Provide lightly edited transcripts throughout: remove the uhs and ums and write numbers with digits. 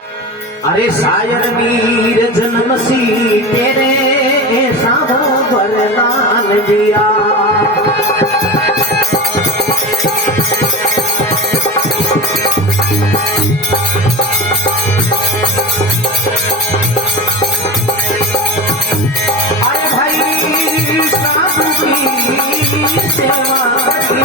अरे शायर मीर जन्म सी तेरे सामो वरदान दिया। अरे भाई साधु की सेवा की,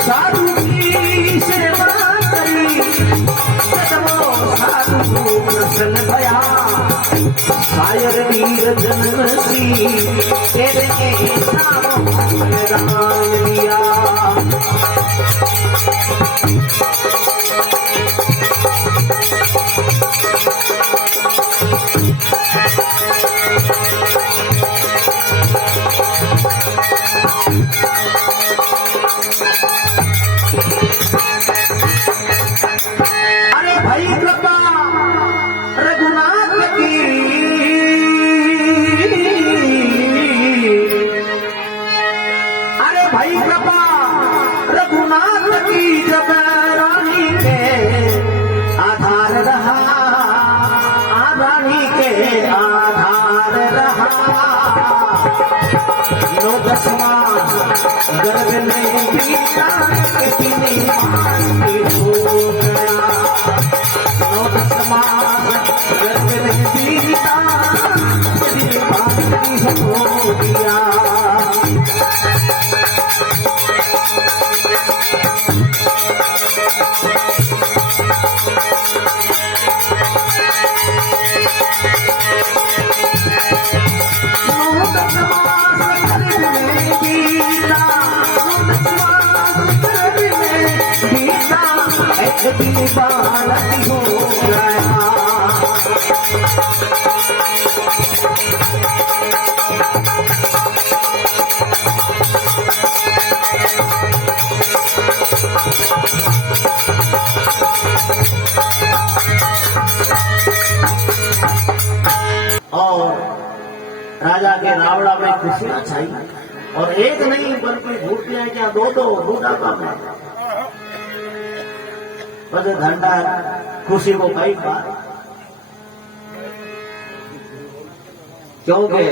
साधु की सेवा करी, साधु प्रसन्न भया। शायर वीर जन्म सी तेरे सामो वरदान दिया। अरे भाई कृपा रघुनाथ की, अरे भाई कृपा रघुनाथ की, जब रानी के आधार रहा, रानी के आधार रहा। नो दसवां गर्भ में बीता के दिन हो गया। नो दसवां गर्भ में बीता के दिन हो गया। बालक हो गया। और राजा के रावड़ा में खुशियां छाई, और एक नहीं बल्कि भूतियां क्या दो बूढ़ा काम है। बस घंटा खुशी को कई बार, क्योंकि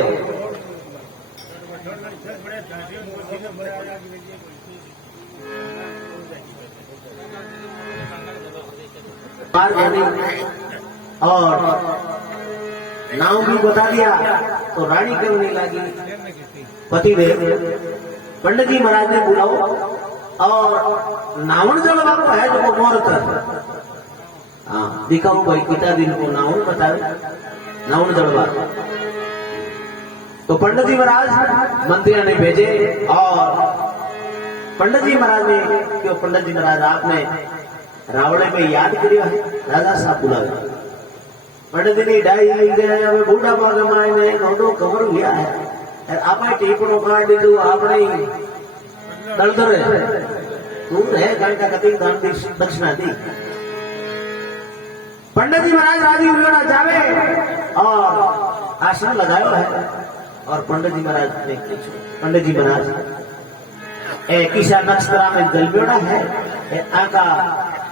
और नाम भी बता दिया तो रानी क्यों नहीं लगी। पतिदेव पंडित जी महाराज ने बुलाओ और नावण जलवा को है जो मुहूर्त। हाँ दिखाओ भाई कितना दिन को नावण बताए, नावण जलवा। तो पंडित जी महाराज मंत्रियों ने भेजे, और पंडित जी महाराज ने, क्यों पंडित जी महाराज आपने रावणे में याद करियो है, राजा साहब बुलावे। पंडित जी ने ढाई गए बूढ़ा बाग मायने नोडो खबर हुआ है, आपने टीपणो काट दीधु, आपने दलदर तू है घंटा कति दान दक्षिणा दी। पंडित जी महाराज राजी हुआ जावे और आसन लगायो है, और पंडित जी महाराज ने पंडित जी महाराज ए किसा नक्षत्रा में जलबेड़ा है, आका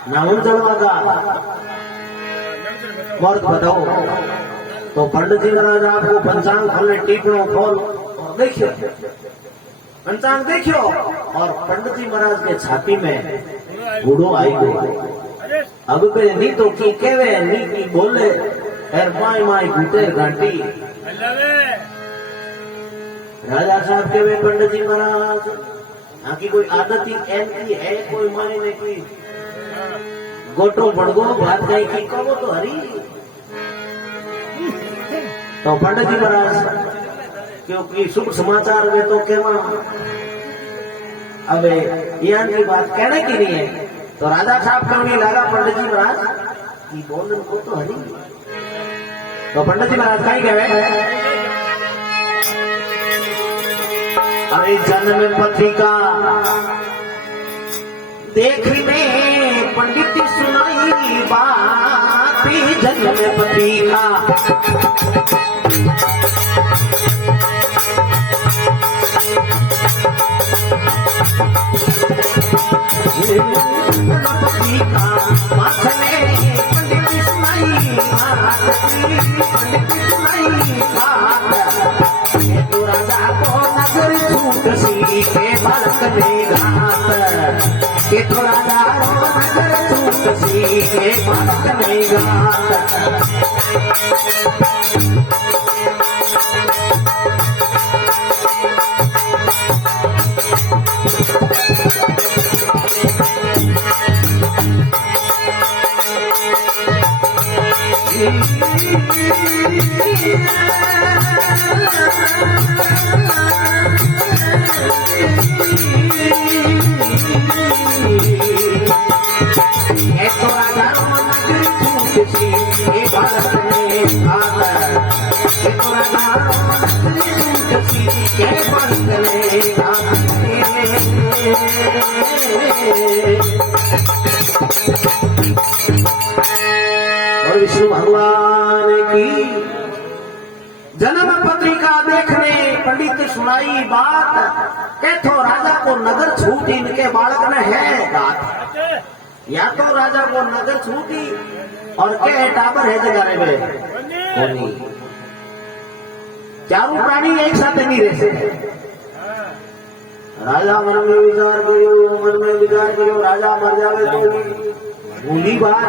नावन जलवा का मुहूर्त बताओ। तो पंडित जी महाराज आपको पंचांग खोलने टीपणो खोल और देखियो, पंचांग देखियो, और पंडित जी महाराज के छाती में बूढ़ो आई गो। अब के नी तो की केवे नी की बोले, एर माई माई भूते घंटी। राजा साहब केवे पंडित जी महाराज, आकी कोई आदत ही ऐसी है, कोई मानी ने की गोटो बड़गो बात गई की कहो तो हरी। तो पंडित जी महाराज क्योंकि शुभ समाचार में तो केवा अब यहाँ की बात कहने की नहीं है, तो राजा साहब कहने लगा पंडित जी महाराज की बोलन को तो हरी। तो पंडित जी महाराज कहीं कहे, अरे जन्म पत्रिका देखने पंडित सुनाई बात, जन्म पत्रिका गणपति का माथले पंडित सुनाई बात, पंडित सुनाई बात। ये तो राजा को नगर छूट सी के बालक ने घात, ये तो राजा को नगर छूट सी के बालक ने घात। और विष्णु भगवान की जन्म पत्रिका देखने पंडित सुनाई बात, कैथो राजा को नगर छूटी इनके बालक ने है बात। या तो राजा को नगर छूटी और के टाबर है जगाने में, चारों प्राणी एक साथ नहीं रह सकते। राजा मन में विचार करो, मन में विचार करो, राजा मर जावे तो भूली बात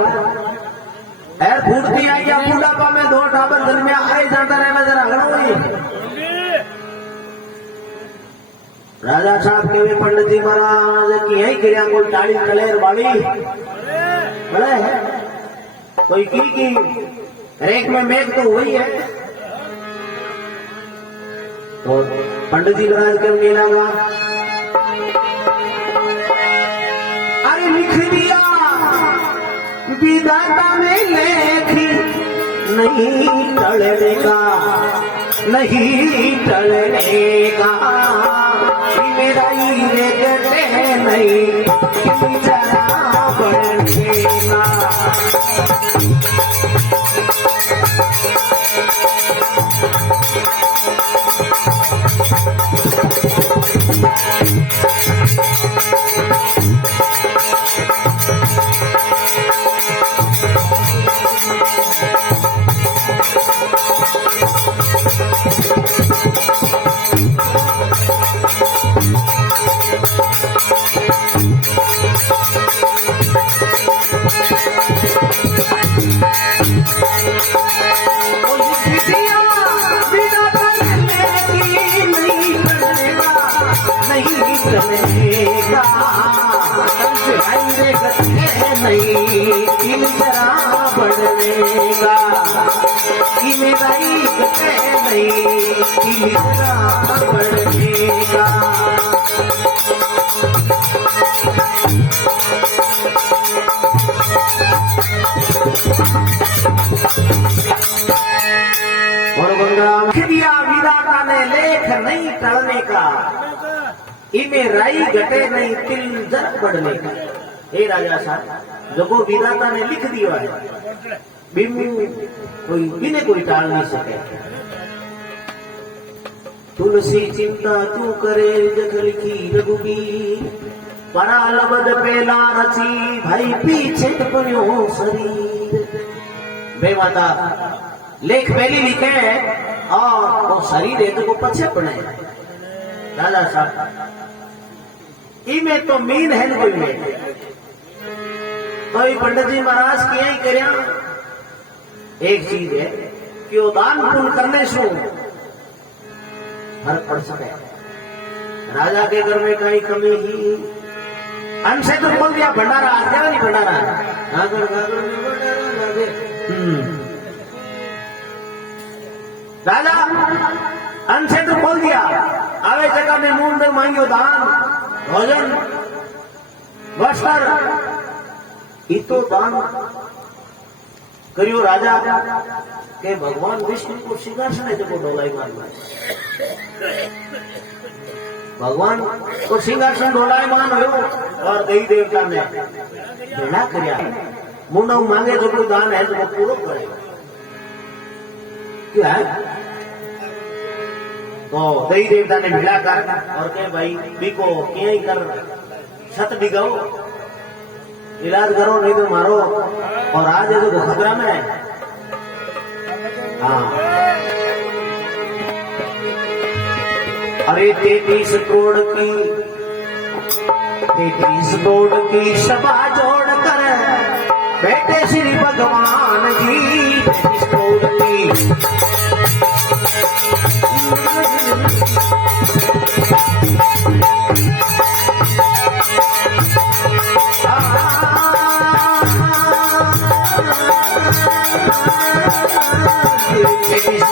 है। फूटती आई या बुढ़ापा में दो टाबर घर में आए जाता रहना जरा हड़ोई। राजा साहब के वे पंडित जी महाराज की है क्रिया कोई टाड़ी कलेर बाड़ी बड़े है, कोई की रेख में मेघ तो हुई है। तो पंडित जी महाराज करने लगा, अरे लिख दिया विधाता ने लेखी, नहीं टलने का, नहीं टलने का। मेरा ये गले नहीं जरा बढ़ने का। विधाता ने लेख नहीं टलने का, इन्हें राई घटे नहीं तिल जर बढ़ने का। हे राजा साहब, जो को विधाता ने लिख दिया है बिनु कोई बिने कोई टाल नहीं सके। तुलसी चिंता तू करे जग लिखी रघुबीर, परा लबद पेला रची भाई पीछे पड़ो शरीर। बे माता लेख पहली लिखे और वो शरीर है तो वो पछे पड़े। राजा साहब इमें तो मीन है कोई में, कोई पंडित जी महाराज की ही करिया। एक चीज है कि वो दान पुण्य करने से फर्क पड़ सके। राजा के घर में कहीं कमी ही अन्न से तो बोल दिया भंडारा आज क्या नहीं भंडारा गागर गागर में भंडारा लगे। राजा अन्न से तो बोल दिया आवे जगह में मूंद मांगियो दान भोजन वस्त्र इतो दान करियो। राजा के भगवान विष्णु को सिंहासन है जो डोलाई मान भगवान को सिंहासन डोलायमान हो और देवी देवता ने भेड़ा कर्या मुंडा मांगे जो कोई दान है तो वो पूरा करेगा। क्या है तो देवी देवता ने भेड़ा कर और कहे भाई बिको क्या कर सत बिगाओ इलाज करो नहीं तो मारो। और आज है तो खतरा में है। हाँ अरे 33 करोड़ की सभा जोड़ कर बैठे श्री भगवान जी। 33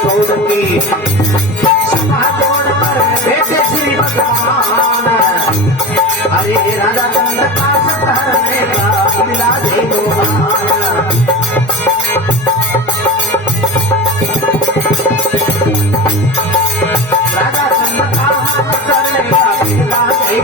करोड़ की बेटे श्री भगवान। अरे राजा चंद का सतहरने का मिला दे राजा चंद का सतहरने का मिला दे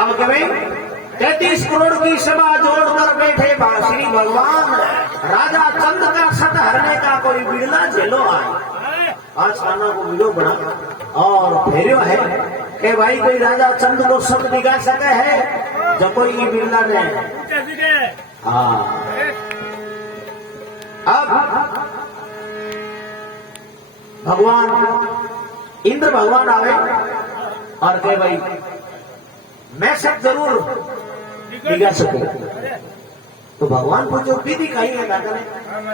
अब कभी 33 करोड़ की सभा जोड़कर बैठे श्री भगवान। राजा चंद का सत हरने का कोई बिरला झेलो आए। आज खाना को मिलो बड़ा और फेरियो है कि भाई कोई राजा चंद को सत दिखा सके है जब कोई बिरला ने। हाँ अब भगवान इंद्र भगवान आवे और कहे भाई मैं सब जरूर दिखा सकूं। तो भगवान को जो भी दिखाई है दादा ने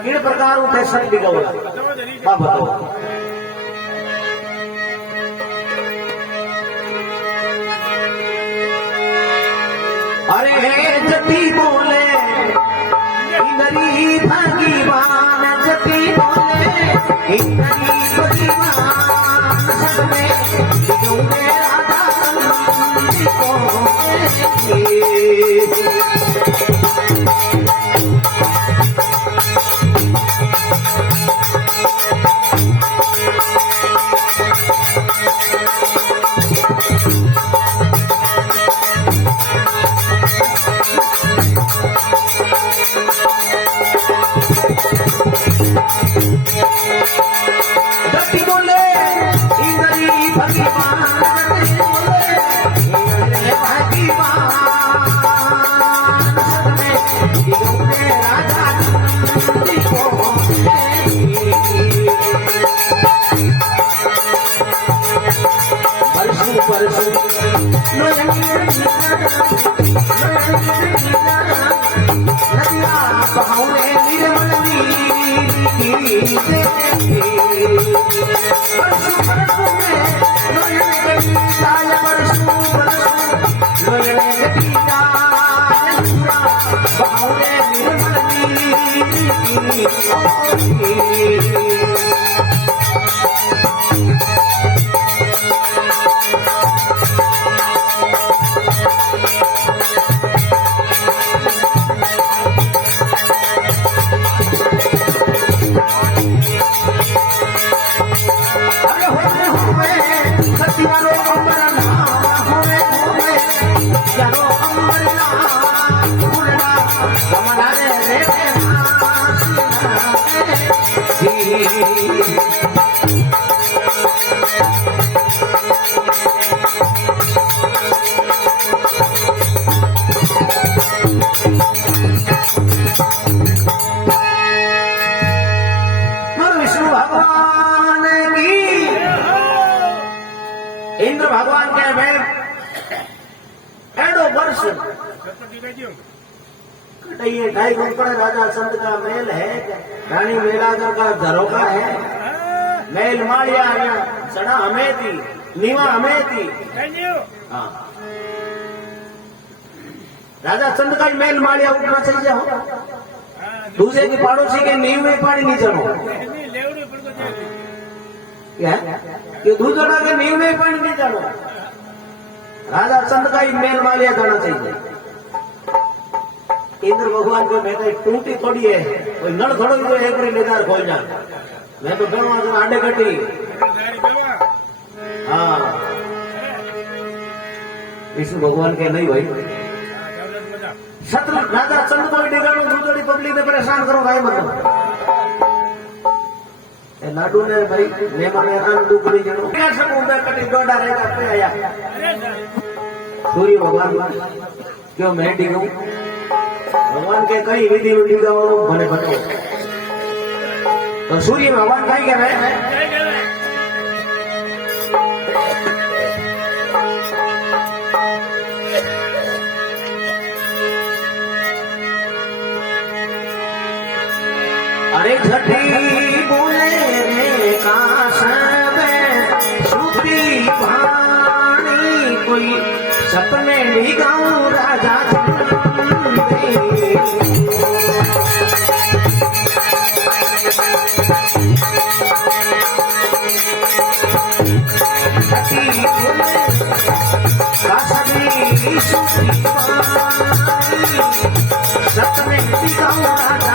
किन प्रकार उठे सब दिखाओगा आप बताओ। अरे जति बोले इंद्री भगवान जति बोले इंद्री भगवान सब में राधा इंद्र भगवान के मैं एडो वर्ष कटइए ढाई ऊपर राजा संत का मेल है, रानी मेलागर का झरोका है, मेल माड़िया सड़ा हमें थी, नीवा हमें थी। हाँ, राजा संत का मेल माड़िया उठना चाहिए हो, दूसरे की पड़ोसी के नींव में पानी नहीं चढ़ो, क्या कि दूसरा के नींव में पानी नहीं चढ़ो। राजा संत का ही मेल मालिया जाना चाहिए। इंद्र भगवान को मैं तो टूटी थोड़ी है, कोई नल थोड़ी जो एक लेदार खोल जा, मैं तो दोनों आडे कटी। हाँ, विष्णु भगवान के नहीं भाई, शत्रु राजा संत को डिगाड़ो, दूसरी पब्लिक ने परेशान करो भाई, मतलब लाडू ने भाई मेहमान दुख नहीं जनो क्या सकूं मैं कटी डोडा रहेगा पे आया सूर्य भगवान क्यों मैं डिगूं भगवान के कई विधि डिगाओ भले बताओ। तो सूर्य भगवान क्या कह रहे हैं, अरे छठी बोले रे काश में सूती पानी कोई सपने निगाऊं राजा सपने निगाऊं राजा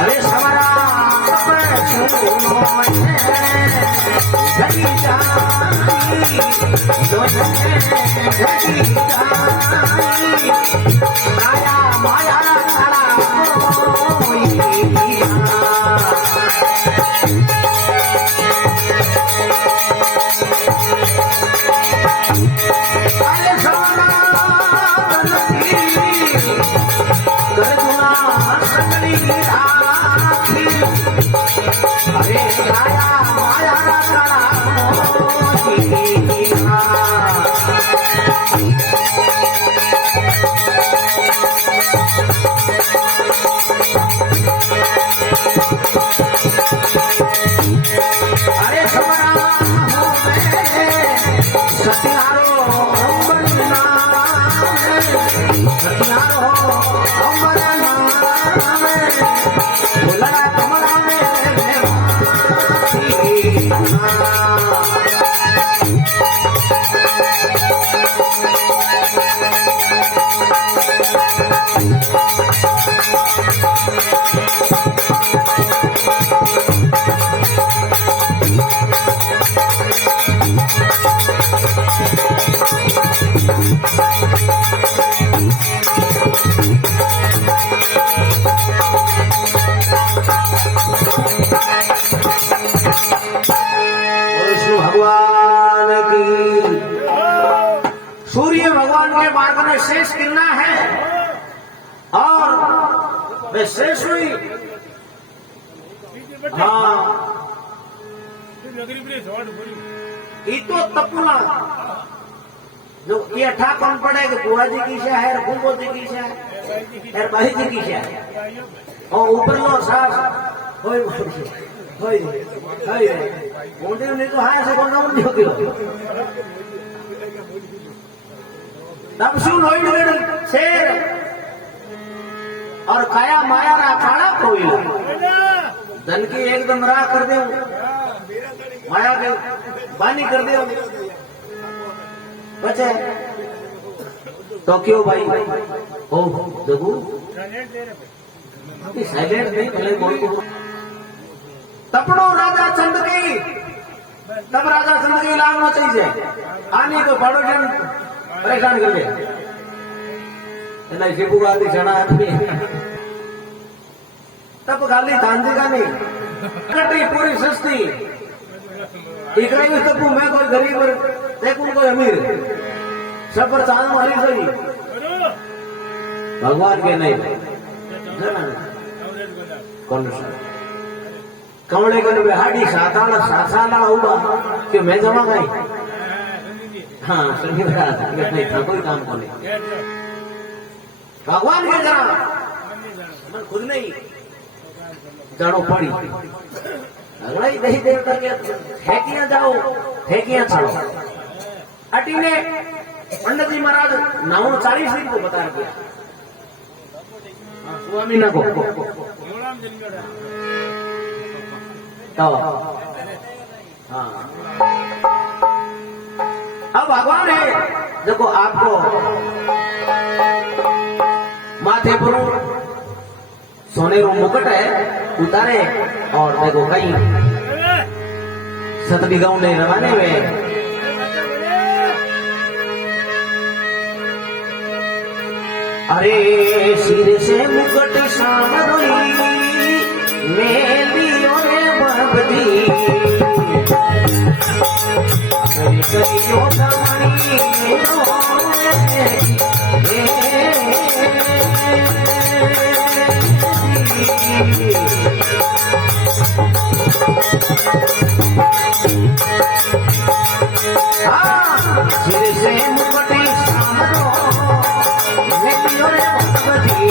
अरे सवरा माया माया भगवान की सूर्य भगवान के मार्ग में शेष गिरना है और वे शेष हुई। हाँ, ये तो तपुना जो ये ठा कौन पड़ेगा, बुआ जी की से है, फूफो जी की से है, भाई जी की से है, और ऊपर लो सास होई होई होई मोटे नहीं तो हाँ से कौन ना नहीं होती तब सुन होई शेर और काया माया रा काला कोई धन की एकदम राह कर दे, माया के बानी कर दे बचे तो क्यों भाई ओ देखो साइलेंट नहीं भले बोल तपड़ो राजा चंद की तब राजा चंद की लागना चाहिए आने को पड़ोसन परेशान कर ले शिपू आदि चढ़ा आदमी तब गाली धांधी का नहीं कटी पूरी सस्ती इकराई तब मैं कोई गरीब देखूं कोई अमीर सब पर चांद मारी सही भगवान के नहीं कौन सा कमले को हाडी साताला हुआ कि मैं जमा गई हाँ सुनिए नहीं था कोई काम को नहीं भगवान के जरा मन खुद नहीं जानो पड़ी अगला ही दही देव करके फेंकिया जाओ फेंकिया छाड़ो अटी ने पंडित जी महाराज 49 दिन को बता दिया स्वामी ना को तो हाँ अब भगवान है देखो आपको माथे पर सोने का मुकुट है उतारे और देखो कहीं सतबिगाऊ ने रवाने हुए अरे सिर से मुकुट सामरोई मेलियो रे बाबदी करी करियो कमनी सिर से मुकुट सामरो मेलियो रे बाबदी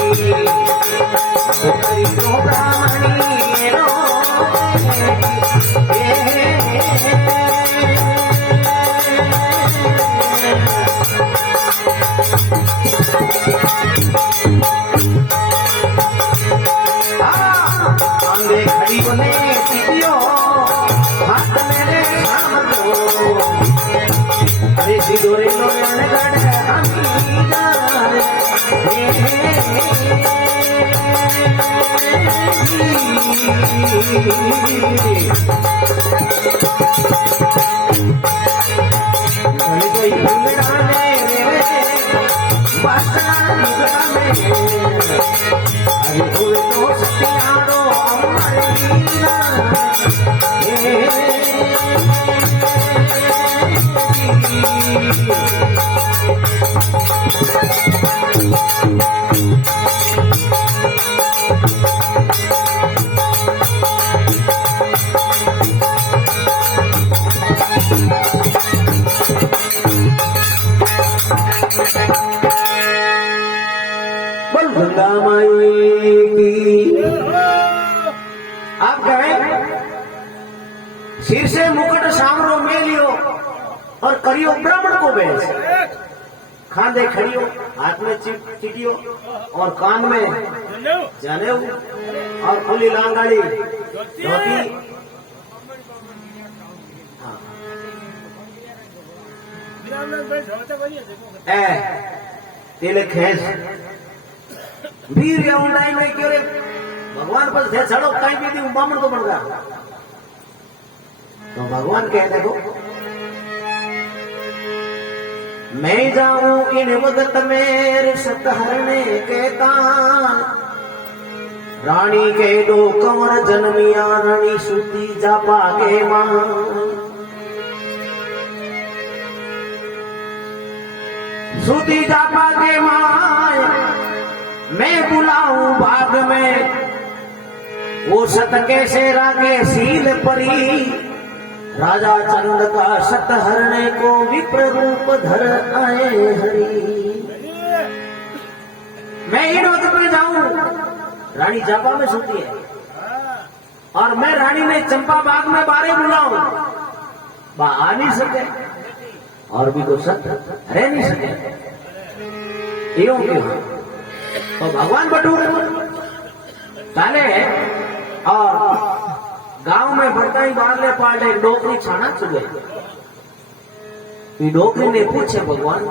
करियो कमनी रो खड़ी बने सीटियो हाथ मेरे सामने अरे सिदोरे लोन गढ़ गंगा माई की आप कहें सिर से मुकुट सामरो में लियो और करियो ब्राह्मण को बेच खांदे खड़ियो हाथ में चिटियो और कान में जनेऊ और खुली लांगाड़ी धोती तिलक खेस वीर ऊंडाई में क्यों रे भगवान पर से चढ़ो कहीं भी नहीं ब्राह्मण को बन गया तो भगवान कह देखो मैं जाऊं इन वक्त मेरे सतहरने के तान रानी के दो कंवर जन्मिया रानी सूती जापा के मां सूती जापा के मां मैं बुलाऊं बाग में वो सत कैसे रागे सील परी राजा चंद का सत हरने को विप्र रूप धर आए हरि मैं इन वक्त पे जाऊं रानी जापा में सोती है और मैं रानी ने चंपा बाग में बारे बुलाऊं आ नहीं सके और भी तो सत रह नहीं सके एवं क्यों तो भगवान बटूर ताले और गांव में बढ़ता ही बारले पाले डोकरी छाना चुके डोकरी ने पूछे भगवान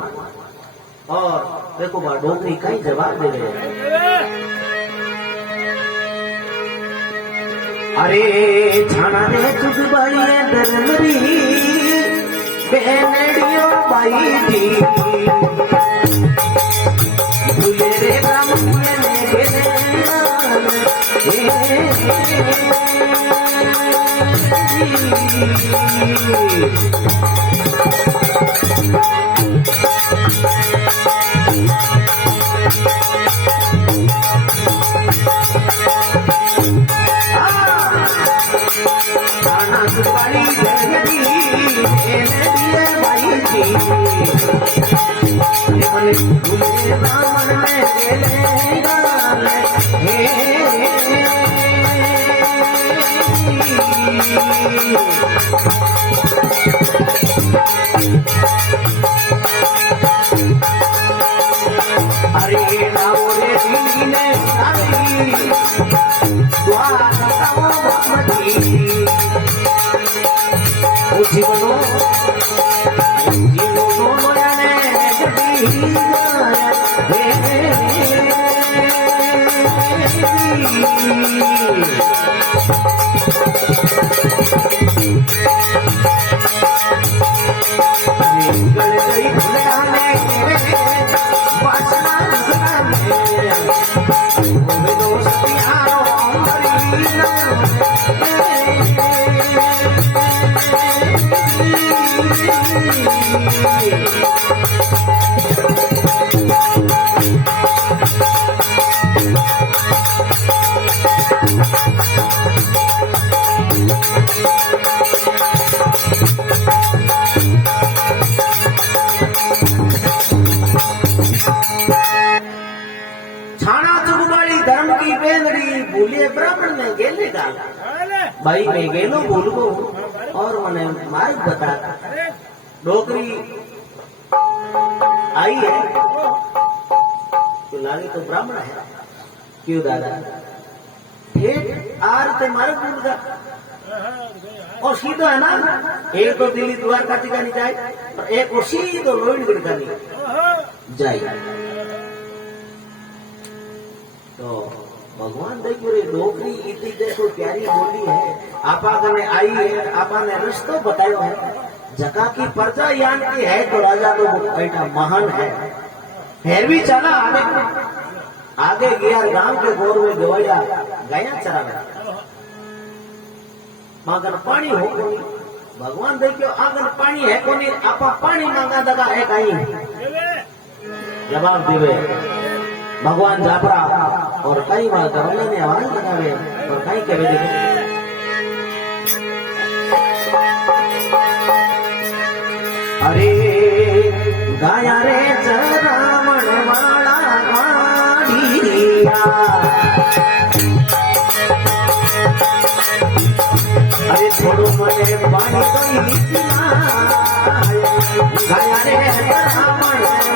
और देखो बा डोकरी कई जवाब दे रहे अरे छाना ने चुक बड़ी डरमरी बेनड़ियो बाई थी रे राम भाई मैं गेलो बोलबो और मने मार्ग बता डोकरी आई है तो लागे तो ब्राह्मण है क्यों दादा ठेठ आर ते मार्ग बोल का और सीधो है ना एक तो दिल्ली द्वारका टिकानी जाए और एक वो सीधो लोहड़ीगढ़ टिकानी जाए तो भगवान देखो रे डोकरी इतनी देखो प्यारी बोली है आपा कने आई है आपा ने रस्तो बतायो है जका की प्रजा यान की है तो राजा तो बेटा महान है फिर भी चला आगे गया गांव के गोर में गवैया गया चरा गया मगर पानी हो भगवान देखो अगर पानी है कोनी आपा पानी मांगा दगा है कहीं जवाब देवे भगवान जापरा और कई बार गवैया ने आवाज लगावे और कई कहे देखो अरे गाया रे चरावण वाला गाड़िया अरे छोड़ो मने पानी कोई गाया रे चरावण वाला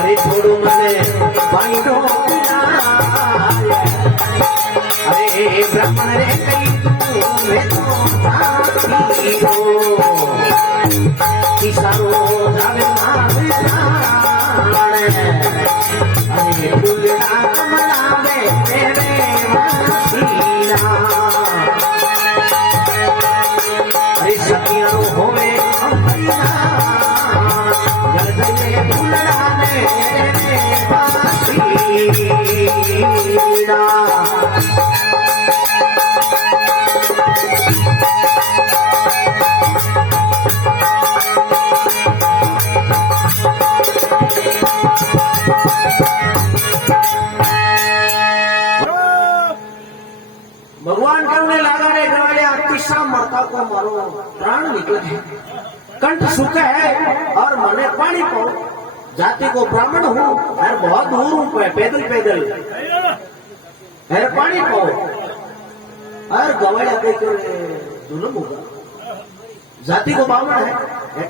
अरे छोड़ो मने बाइनो अरे ब्राह्मण रे कई तू मैं तो किसानो जावे मारे अरे फूलना कमला में तेरे मसीना अरे सतियारो होवे अम्बिया जलदे फूलना में बासीना भगवान कहने लगा रे गवाले तीसरा मरता को मारो प्राण निकले है कंठ सूखा है और मने पानी को जाति को ब्राह्मण हूँ और बहुत दूर हूँ पैदल पैदल है पानी को और गवाला कहकर जुलम होगा जाति को ब्राह्मण है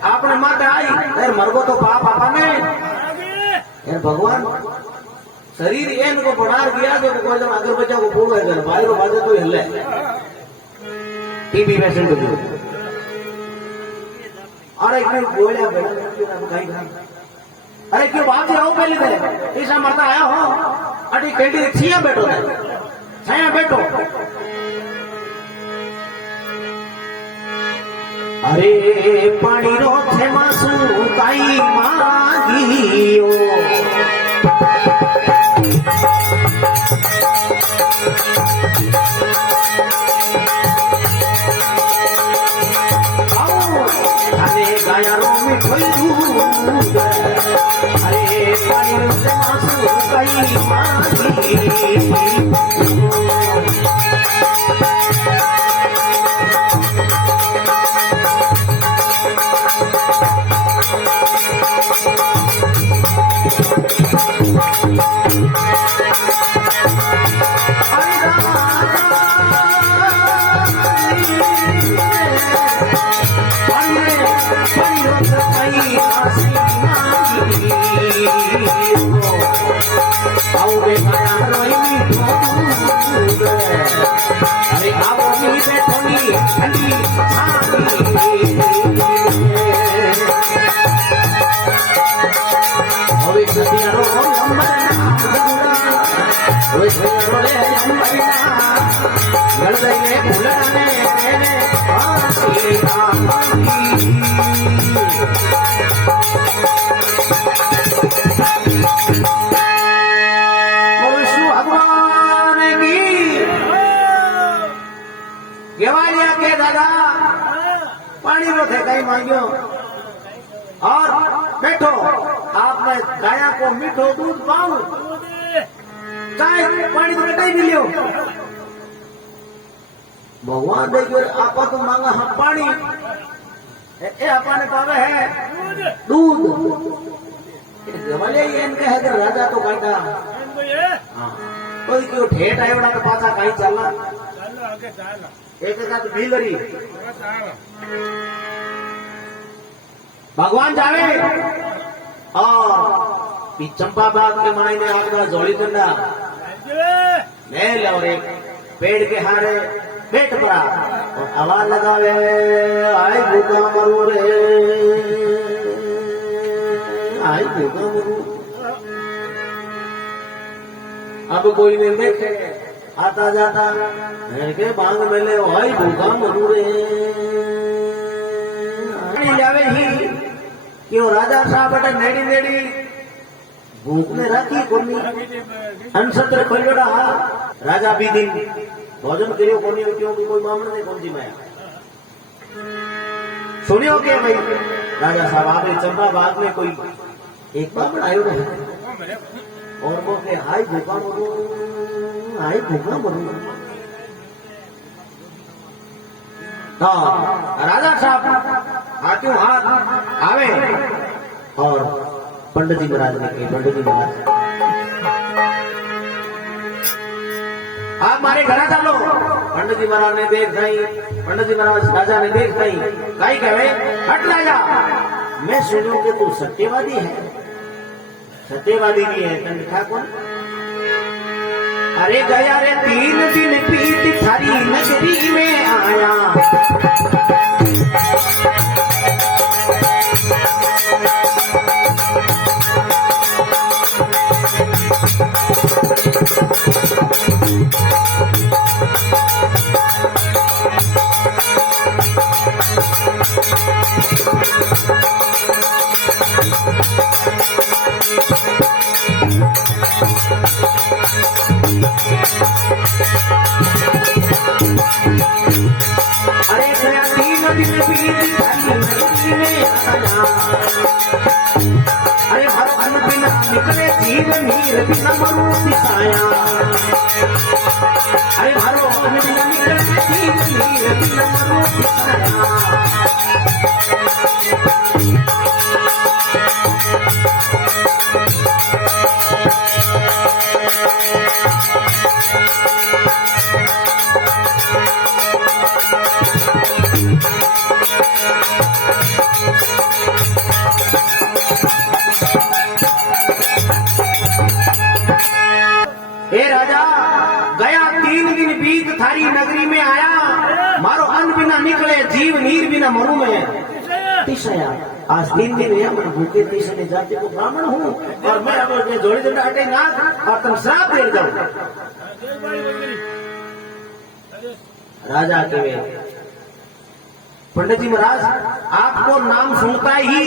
आपने माता आई और मरगो तो पाप आपा ने भगवान शरीर एन को बढ़ार गया जो कोई जन अगर बच्चा को पूरा है भाई रो बाजे तो हिले टीबी पेशेंट को अरे क्यों बोला बेटा अरे क्यों बात आओ पहले थे ऐसा मरता आया हो अरे केटी छिया बैठो छाया बैठो अरे पानी रो थे मासू काई मागियो गाया रो मिठोई दूध अरे पानी से मासू कई मागी अरे आओ मी बैठोनी ठंडी होवे सतियारो गणदईने फुलने मेरे आसी गेवालिया के दादा पानी रो थे कहीं मांगियो और बैठो आपने गाया को मीठो दूध पाऊ चाय पानी तो कटाई भी लियो भगवान देखिए आपा तो मांगा हम पानी ए आपा ने पावे है दूध गेवालिया ये इनके है कि राजा तो कहता हाँ कोई क्यों ठेठ आया बड़ा तो पासा कहीं चलना एक साथ भीलरी भगवान जावे और चंपा बाग के मनाई में आपका जोड़ी कुंडा ले लो रे पेड़ के हारे पेट पड़ा और आवाज लगावे आई भूखा मरू रे आई भूखा मरू अब कोई नहीं देखे आता जाता के बांग मेले भाई भूखा मरूरे जावे ही क्यों राजा साहब बटे नेड़ी नेड़ी भूख में राखी कोनी अनसत्र खोल बेटा राजा भी दिन भोजन करियो कोनी क्योंकि कोई मामला नहीं कौन जी मैं सुनियो के भाई राजा साहब आपने चंपा बाग में कोई एक बार आयो नहीं और वो के हाई भूखा मरू हाई भूखा मरू हाँ राजा साहब हाथों हाथ आवे और पंडित जी महाराज ने कही पंडित जी महाराज आप मारे घर चलो पंडित जी महाराज ने देख गई पंडित जी महाराज राजा ने देख गई कहीं कहे हट राजा मैं सुनूं कि तू सत्यवादी है सत्यवादी नहीं है तन ठाकुर अरे गया रे 3 दिन बीत थारी नगरी में आया अरे गया 3 दिन बीत थारी नगरी में आया अरे भगवान बिना निकले जीव नीर बिना मरू पिसाया अरे भगवान बिना निकले जीव नीर बिना मरू पिसाया हे राजा गया 3 दिन बीत थारी नगरी में आया मारो अन्न बिना निकले जीव नीर बिना मरू में अतिशय आज 3 दिन है मैं भूखे अतिशय जाति को ब्राह्मण हूँ और मैं अब जोड़ी दंडा हटे नाथ और तुम श्राप दे जाओ। राजा के वे पंडित जी महाराज आपको नाम सुनता ही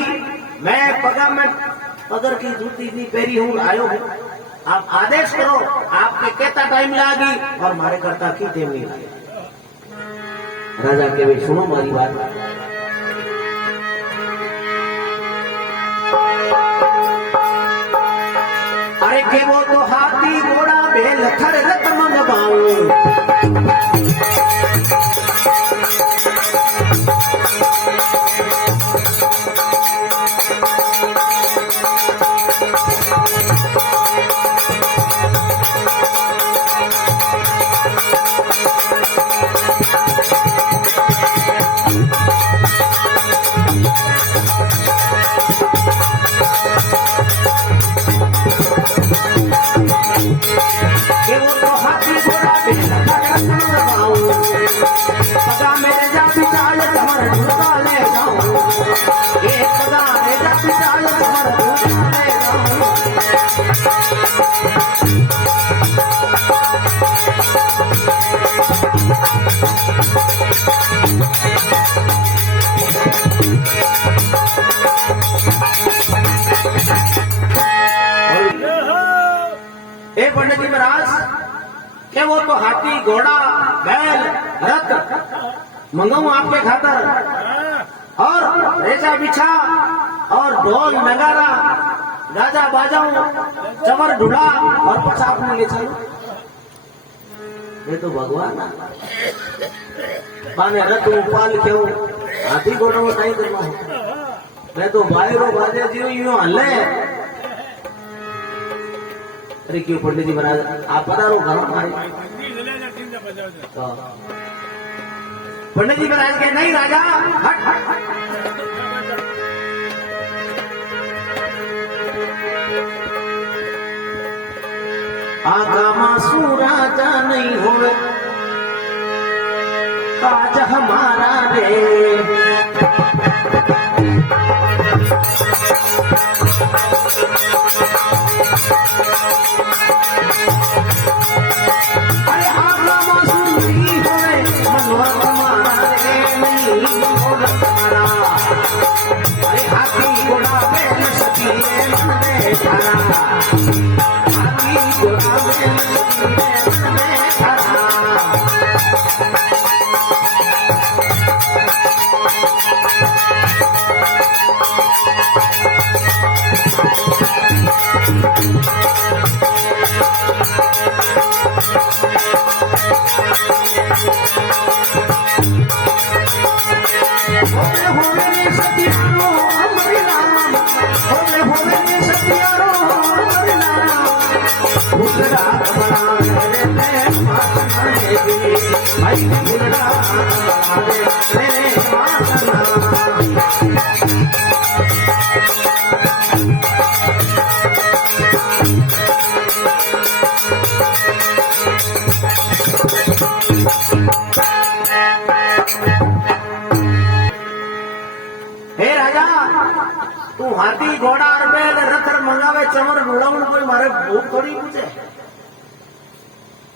मैं पगा में पदर की जूती नहीं पहरी हूँ आयो हूँ। आप आदेश करो आपके कितना टाइम लागी और मारे करता की देव नहीं लागे। राजा के वे सुनो मारी बात। अरे के वो तो हाथी घोड़ा बैल थर रथ मंगवाऊं पगा मेरे जा पिचाल तुम्हारा ढूंढा ले जाऊं एक पगा मेरे जा पिचाल तुम्हारा ढूंढा ले जाऊं। ए पंडित जी महाराज के वो तो हाथी घोड़ा बैल रथ मंगाऊं आपके खातर और रेचा बिछा और ढोल नगारा गाजा बाजाऊं चमर ढूढ़ा और कुछ आपने ले चलो। ये तो भगवान माने रथ उपाल क्यों हाथी घोड़ा वो नहीं करना है। मैं तो बाहरों बाजे जी यूं हल्ले। अरे क्यों पंडित जी महाराज आप पधारो घर हमारे। पंडित जी महाराज के नहीं राजा हट हट आगामासु राजा नहीं होवे काज हमारा रे। अरे हाथी घोड़ा बैल सखी मन में थारा हाथी घोड़ा बैल सखी मन में थारा। तू हाथी घोड़ा और बैल रथ मंगावे चमर ढूंढाऊं कोई मारे भूख थोड़ी पूछे।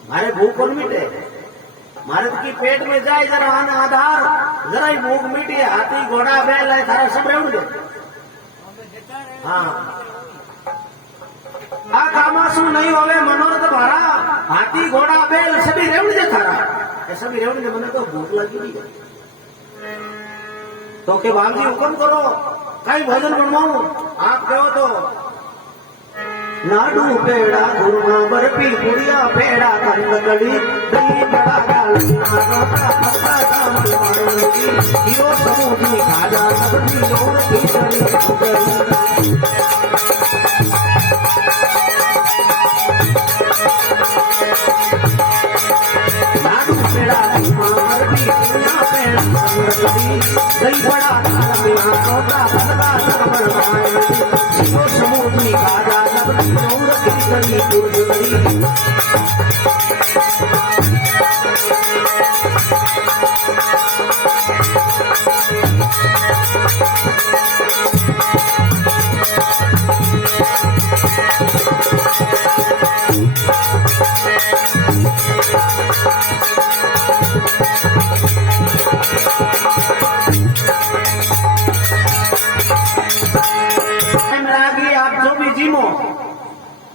मारे भूख कौन मिटे मारे की पेट में जाए जरा आधार जरा ही भूख मिटी है। हाथी घोड़ा बैल है थारा सब रेवड़ हाँ आ कामासु नहीं होवे मनोरथ भारा हाथी घोड़ा बैल सभी रेवड़ दे थारा सभी रेवड़ दे। मैंने तो भूख लगी नहीं तो के भाभी हुक्म करो कई भोजन बनवाऊं। आप कहो तो लाडू पेड़ा गुरमा बर्फी पुड़िया पेड़ा कंदकड़ी दही बड़ा यो समूही खाजा सब्जी और खिचड़ी लाडू पेड़ा गुरमा बर्फी पुड़िया पेड़ा कंदकड़ी दही बड़ा छोटा भरदा यो समूही खाजा सब्जी और खिचड़ी गुड़गुड़ी।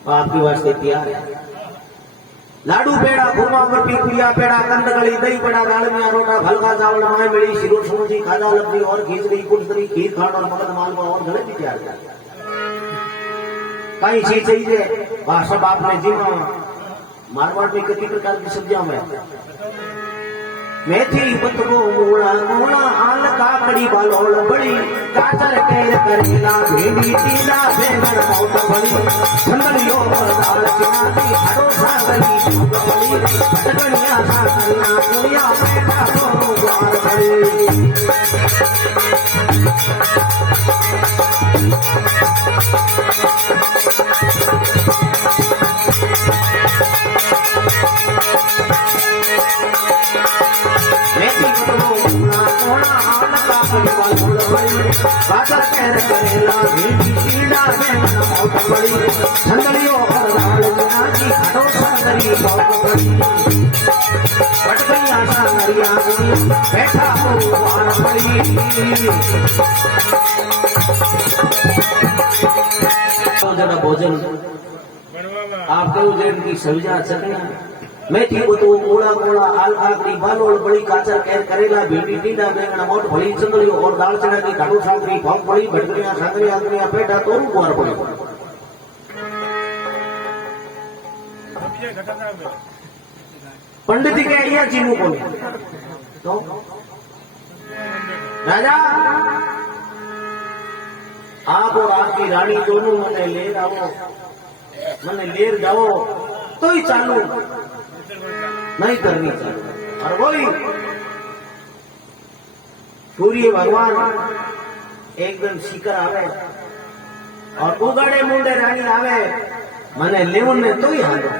आपके वास्ते तैयार है। लाडू पेड़ा खुरमा बर्फी कुलिया पेड़ा कंदगली दही पेड़ा दालमिया रोटा हल्का चावल माए मिली शिरो सूजी खाजा लब्बी और खिचड़ी कुटरी खीर खाड़ और मगध मालवा और गले भी तैयार है। कई चीज चाहिए वह सब आपने जिमा मारवाड़ में कितनी प्रकार की सब्जियां में मेथी पत्तगो मूला मूला आल काकड़ी बालोल बड़ी काचर केर करेला भेंडी टीला बेंगन मौत बड़ी संदलियो दाल चिनाती हरो सागरी बड़ी पटकनिया सागरिया कुड़िया पेटा दोनों द्वार बड़ी बाजार कहर करेला भेंडी टीला बेंगन मौत बड़ी संदलियो दाल चिनाती हरो सागरी मौत बड़ी पटकनिया सागरिया कुड़िया पेटा दोनों द्वार बड़ी जरा भोजन आपके उजैन की सब्जियां चटनियां मेथी बतू मोड़ा मोड़ा आल काकड़ी बालोल बड़ी काचर कैर करेला भिंडी टींडा बेंगन मोट भली चंदलियो और दाल चना की घाटो सागरी भाव पड़ी भटकनिया सागरी आगरिया पेटा तोरू कुआर पड़ी पंडित जी के यहाँ चीनू बोले तो राजा आप और आपकी रानी दोनों मने ले जाओ मने लेर जाओ तो ही चालू नहीं करनी चाहिए। और वही सूर्य भगवान एक दिन शिकर आवे और उगाड़े मुंडे रानी आवे मने लेवन ने तो ही हालो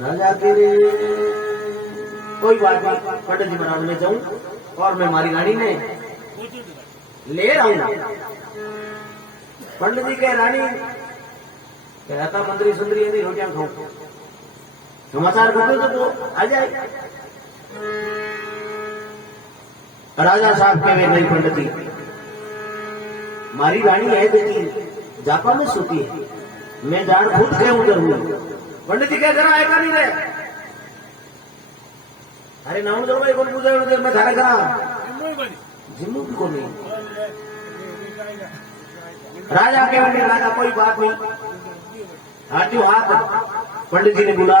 राजा तेरे कोई बात नहीं पंडित जी महाराज में जाऊं और मैं हमारी रानी ने ले आऊंगा। पंडित जी के रानी कहता मंत्री सुंदरी यदि रोटियां खाऊं समाचार करते तो आ जाए। राजा साहब के वे नहीं पंडित जी मारी रानी है देखी जापा में सोती है मैं जान खुद के उधर हूं। पंडित जी कह जरा आएगा नहीं रहे अरे नाम जरूर एक पूजा मैं धारा करा जिम्मू भी को नहीं राजा के बने राजा कोई बात नहीं हाथों हाथ पंडित जी ने बुला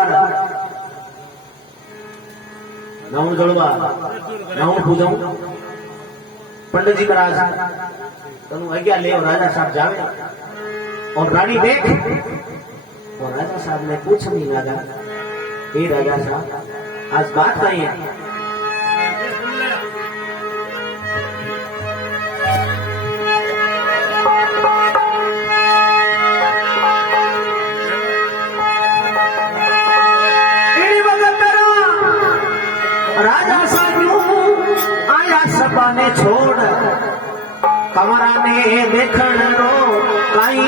नाउन जड़वा नाउन पूजाऊं पंडित जी महाराज तनु आज्ञा ले और राजा साहब जावे और रानी देख और राजा साहब ने पूछ नहीं लगा हे राजा साहब आज बात कही है राजा साहब आया सपा ने छोड़ कमरा ने देखण रो कई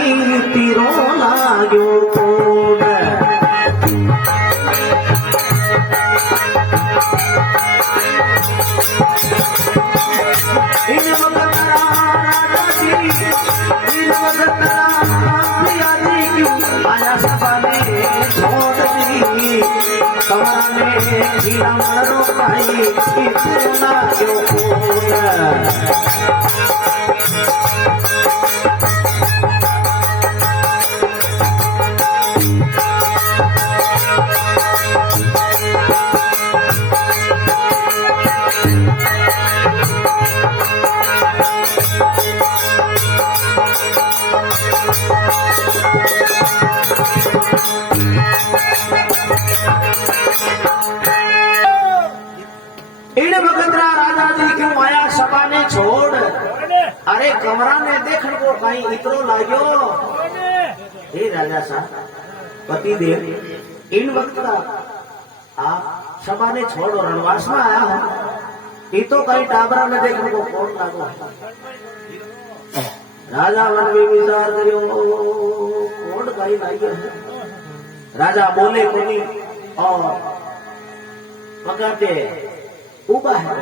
तीरो लागो कोड इन वक्त राजा जी इन वक्त प्रिया जी क्यों आया सपा ने छोड़ दी कमरा में हीरा मरो भाई इतना क्यों छोड़ अरे कमरा ने देखने को कहीं इतरो लागो हे राजा साहब पति देव इन वक्त का आप सभा ने छोड़ और रणवास में आया हो ये तो कहीं टाबरा में देखने को कौन लागो राजा मन में विचार करो कौन कहीं लाइए राजा बोले कोनी और पकड़ते उबा है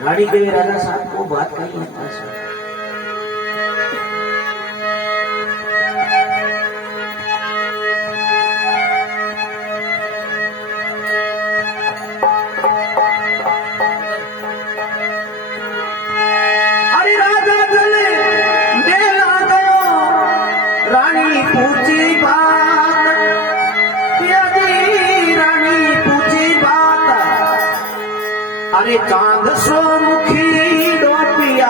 रानी के राजा साहब को बात कही है अरे चांद सो मुखी डोपिया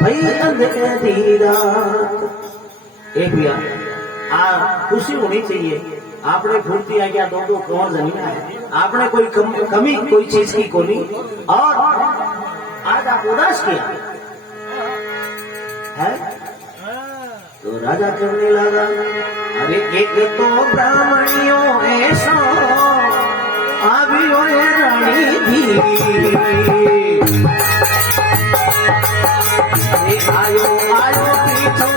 भाई अंधेरी रात। ए भैया आ खुशी होनी चाहिए। आपने फूर्ती आ गया दो कौन जमीना है, आपने कोई कमी कोई चीज की कोनी। और आज आप उदास किया है तो राजा करने लगा, अरे एक तो ब्राह्मणियों ऐसा अभी रानी थी, आयो आयो पीछो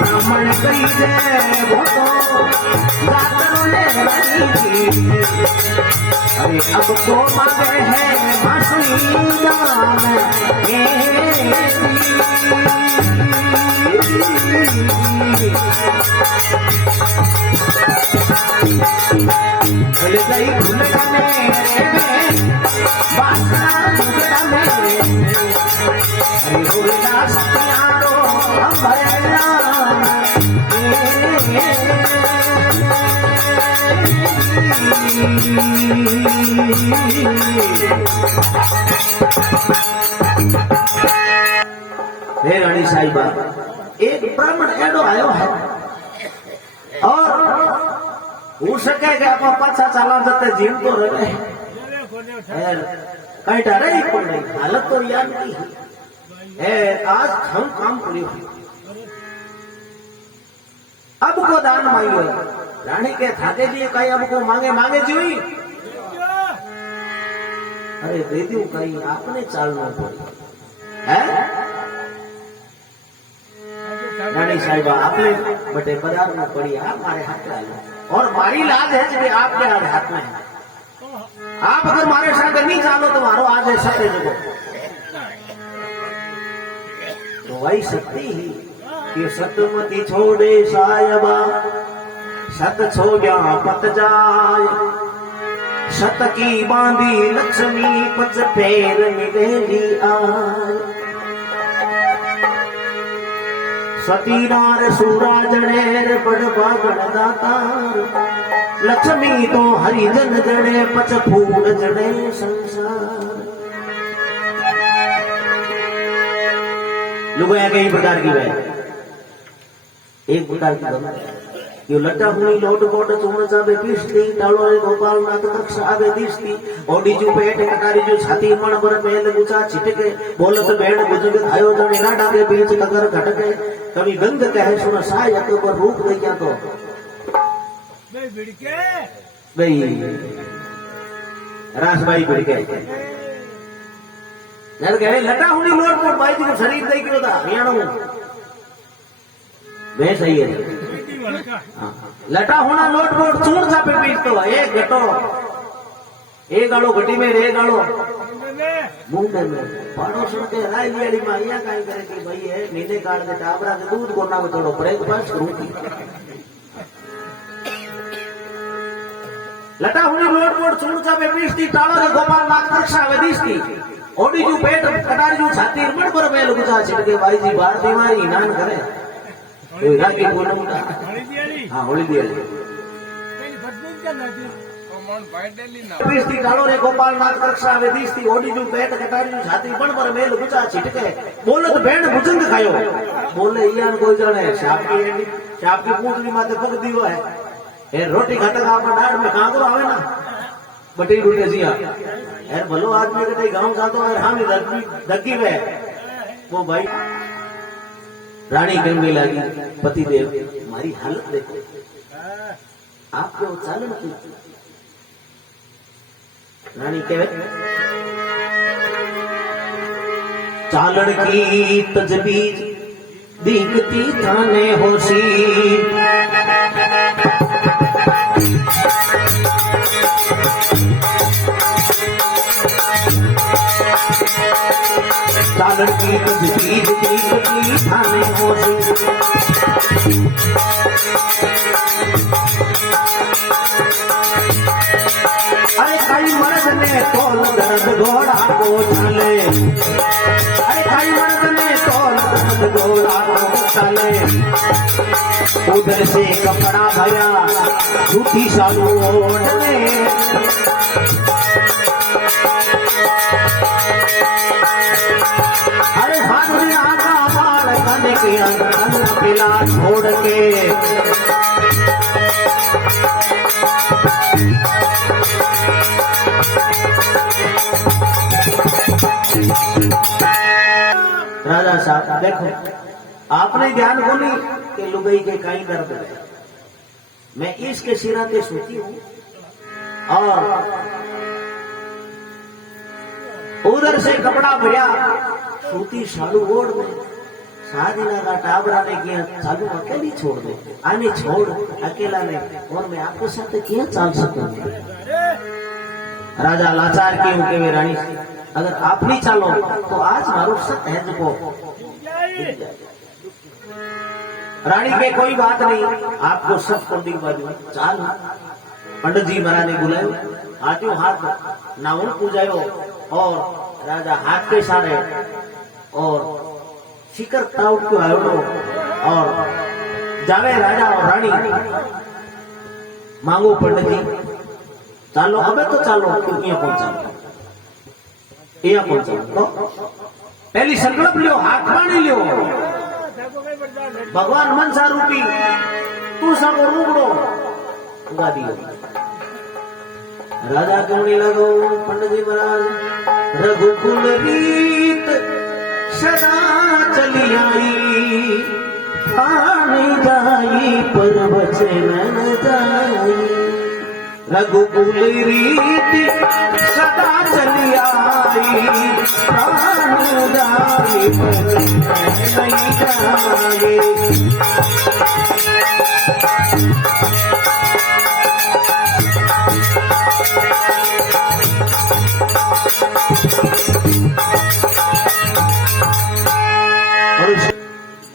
ब्राह्मण कही जय भोतो अरे अब को मांगे है बांसुरी दान, भले गई भूलना में बासना भूलना में, अरे भूलना सत्यारो हम भरना हे रानी साहिबा। एक ब्राह्मण एडो आयो है और हो सके कि आप पाछा चाला जते जीव तो रहे कहीं डरे ही कोई नहीं, हालत तो याद की है। आज हम काम करियो अब को दान मांगियो, रानी के थाते दिए कहीं अब को मांगे मांगे जोई, अरे दे दू कहीं आपने चालना पड़ी है। रानी साहिबा आपने बटे बाजार में पड़ी, आप हमारे हाथ में आई और मारी लाज है कि आपके हाथ में है। आप अगर हमारे साथ नहीं चालो तो मारो आज है सत्य जगो तो वही शक्ति ही कि सतमती छोड़े सायबा सत छोड़ा पत जाय, सत की बांधी लक्ष्मी पच फेर मिलेली आय, सती नार सूरा जड़ेर बड़ बागण दातार, लक्ष्मी तो हरिजन जड़े पच फूल जड़े संसार। लुगाया कई प्रकार की है, एक प्रकार की यो लट्टा हुई लोट कोट चूर्ण चाबे पीसती, टालो गोपाल नाथ कक्ष आगे दिसती, ओडी जू पेट कटारी जो छाती मण पर मेल गुचा छिटके, बोलत बेड़ बुजुर्ग आयो जने ना डाके बीच कगर घटके, कभी गंग कहे सुन सायक पर रूप दे क्या तो बे बिड़के बई रासबाई बिड़के यार कहे लट्टा हुई लोट कोट बाई जी शरीर दे क्यों था हरियाणा वे सही है। लटा होना लोट वोट चूर्ण सा पे पीसतो एक घटो एक गाड़ो घटी में रे गाड़ो मुंडे में पड़ोस के राय लियाड़ी मारिया काई करे कि भाई है नीले काट दे टाबरा के दूध कोना में थोड़ो ब्रेकफास्ट रूटी लटा होनी लोट वोट चूर्ण सा पे पीसती, टालो रे गोपाल नाथ कक्षा वेदिसती, ओडी जू पेट कटारी जू छाती मण पर मेल गुजा छिड़के भाई जी बार बीमारी नान करे रागी बोलो हाँ होली दिया पीसती, टालो रे गोपाल नाथ कक्षा वेदिसती, ओडी जू पेट कटारी जू छाती पण पर मेल गुचा छिटके, बोलत भेड़ भुजंग खायो, बोले इयान कोई जाने शाप की पूंछड़ी माथे पग दीवो है ए रोटी खाता आपा डाड़ में कांगरो आवे ना बटी डूटे जिया यार भलो आदमी के गांव जातो और हम दगी वे वो भाई रानी गंगे लगी पति देव हमारी हालत देखो, आपको चालन की रानी कहे चालन की तजबीज दिखती थाने होशी, लड़की तुझकी की थाने होशी अरे कई मर्द ने तोल दर्द घोड़ा को चले अरे कई मर्द ने तोल दर्द घोड़ा को चले उधर से कपड़ा भया झूठी सालू ओढ़ने अरे भादुरी आका बाल तन के अंदर पिला छोड़ के राजा साहब देखो आपने ध्यान को नहीं कि लुगाई के कहीं दर्द है मैं इसके सिरा के सोती हूँ और उधर से कपड़ा भैया सूती सालू ओढ़ में शादी लगा टाबरा ने किया चालू अकेली छोड़ दे आने छोड़ अकेला ने और मैं आपके साथ क्या चाल सकता हूँ राजा लाचार क्यों के वे रानी अगर आप नहीं चालो तो आज मारो सत है जो रानी के कोई बात नहीं आपको सब कर दी बाजू चाल पंडित जी महाराज ने बुलायो हाथों हाथ नाउन पूजायो और राजा हाथ के सारे और शिकर ताउट को आयो और जावे राजा और रानी मांगो पंडित जी चालो अबे तो चालो क्यों यहाँ पहुंचा तो पहली संकल्प लियो हाथ पानी लियो भगवान मनसा रूपी तू सब रूबड़ो उगा दियो राजा क्यों नहीं लगो पंडित जी महाराज रघुकुल रीत सदा चली आई पानी जाई पर बचे न जाई रघुकुल रीत सदा चली आई पानी जाई पर नहीं जाई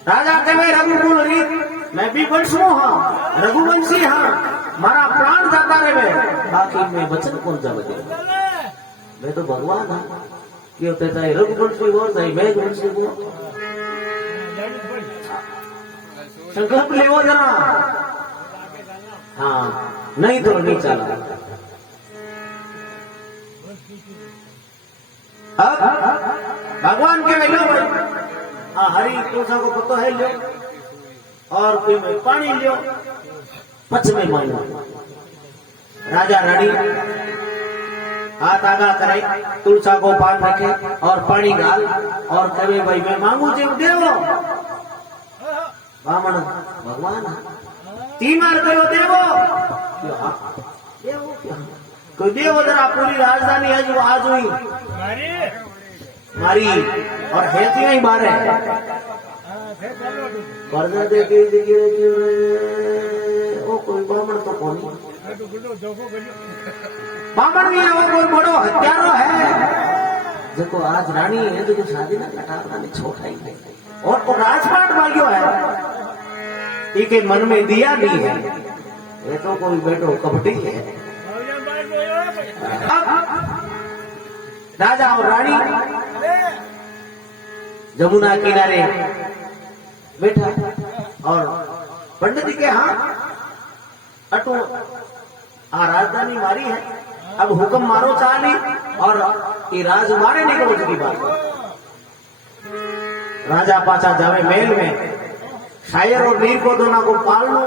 राजा के मैं रघुकुल रीत मैं भी वंशु हाँ रघुवंशी हाँ मारा प्राण जाता रहे बाकी मैं वचन कौन जब दे मैं तो भगवान हाँ ये होते चाहे रघुवंशी हो चाहे मैं वंशी हो संकल्प ले वो जरा हाँ नहीं तो नहीं चला अब भगवान के लो भाई हाँ हरी तुलसा को पतो है लो और कोई में पानी लियो पच में मानो राजा रानी हाथ आगा कराई तुलसा को पान रखे और पानी डाल और कहे भाई मैं मांगू जीव देवो बामण भगवान तीन बार कहो देवो कोई देवो जरा पूरी राजधानी आज हुई मारी और हेती ही मारे कर्जा दे के ओ कोई बामण तो कौन बामण नहीं है वो कोई बड़ो हत्यारो है जो आज रानी है तो शादी ना कटारना ने छोड़ाई है और वो राजपाट मांगियो है इके मन में दिया नहीं है ये तो कोई बेटो कपटी है राजा और रानी जमुना किनारे बैठा और पंडित जी के हाँ अटो आ राजधानी मारी है अब हुक्म मारो चाली और ये राज मारे निकलो की बात राजा पाचा जावे मेल में शायर और नीर को दोनों को पाल लो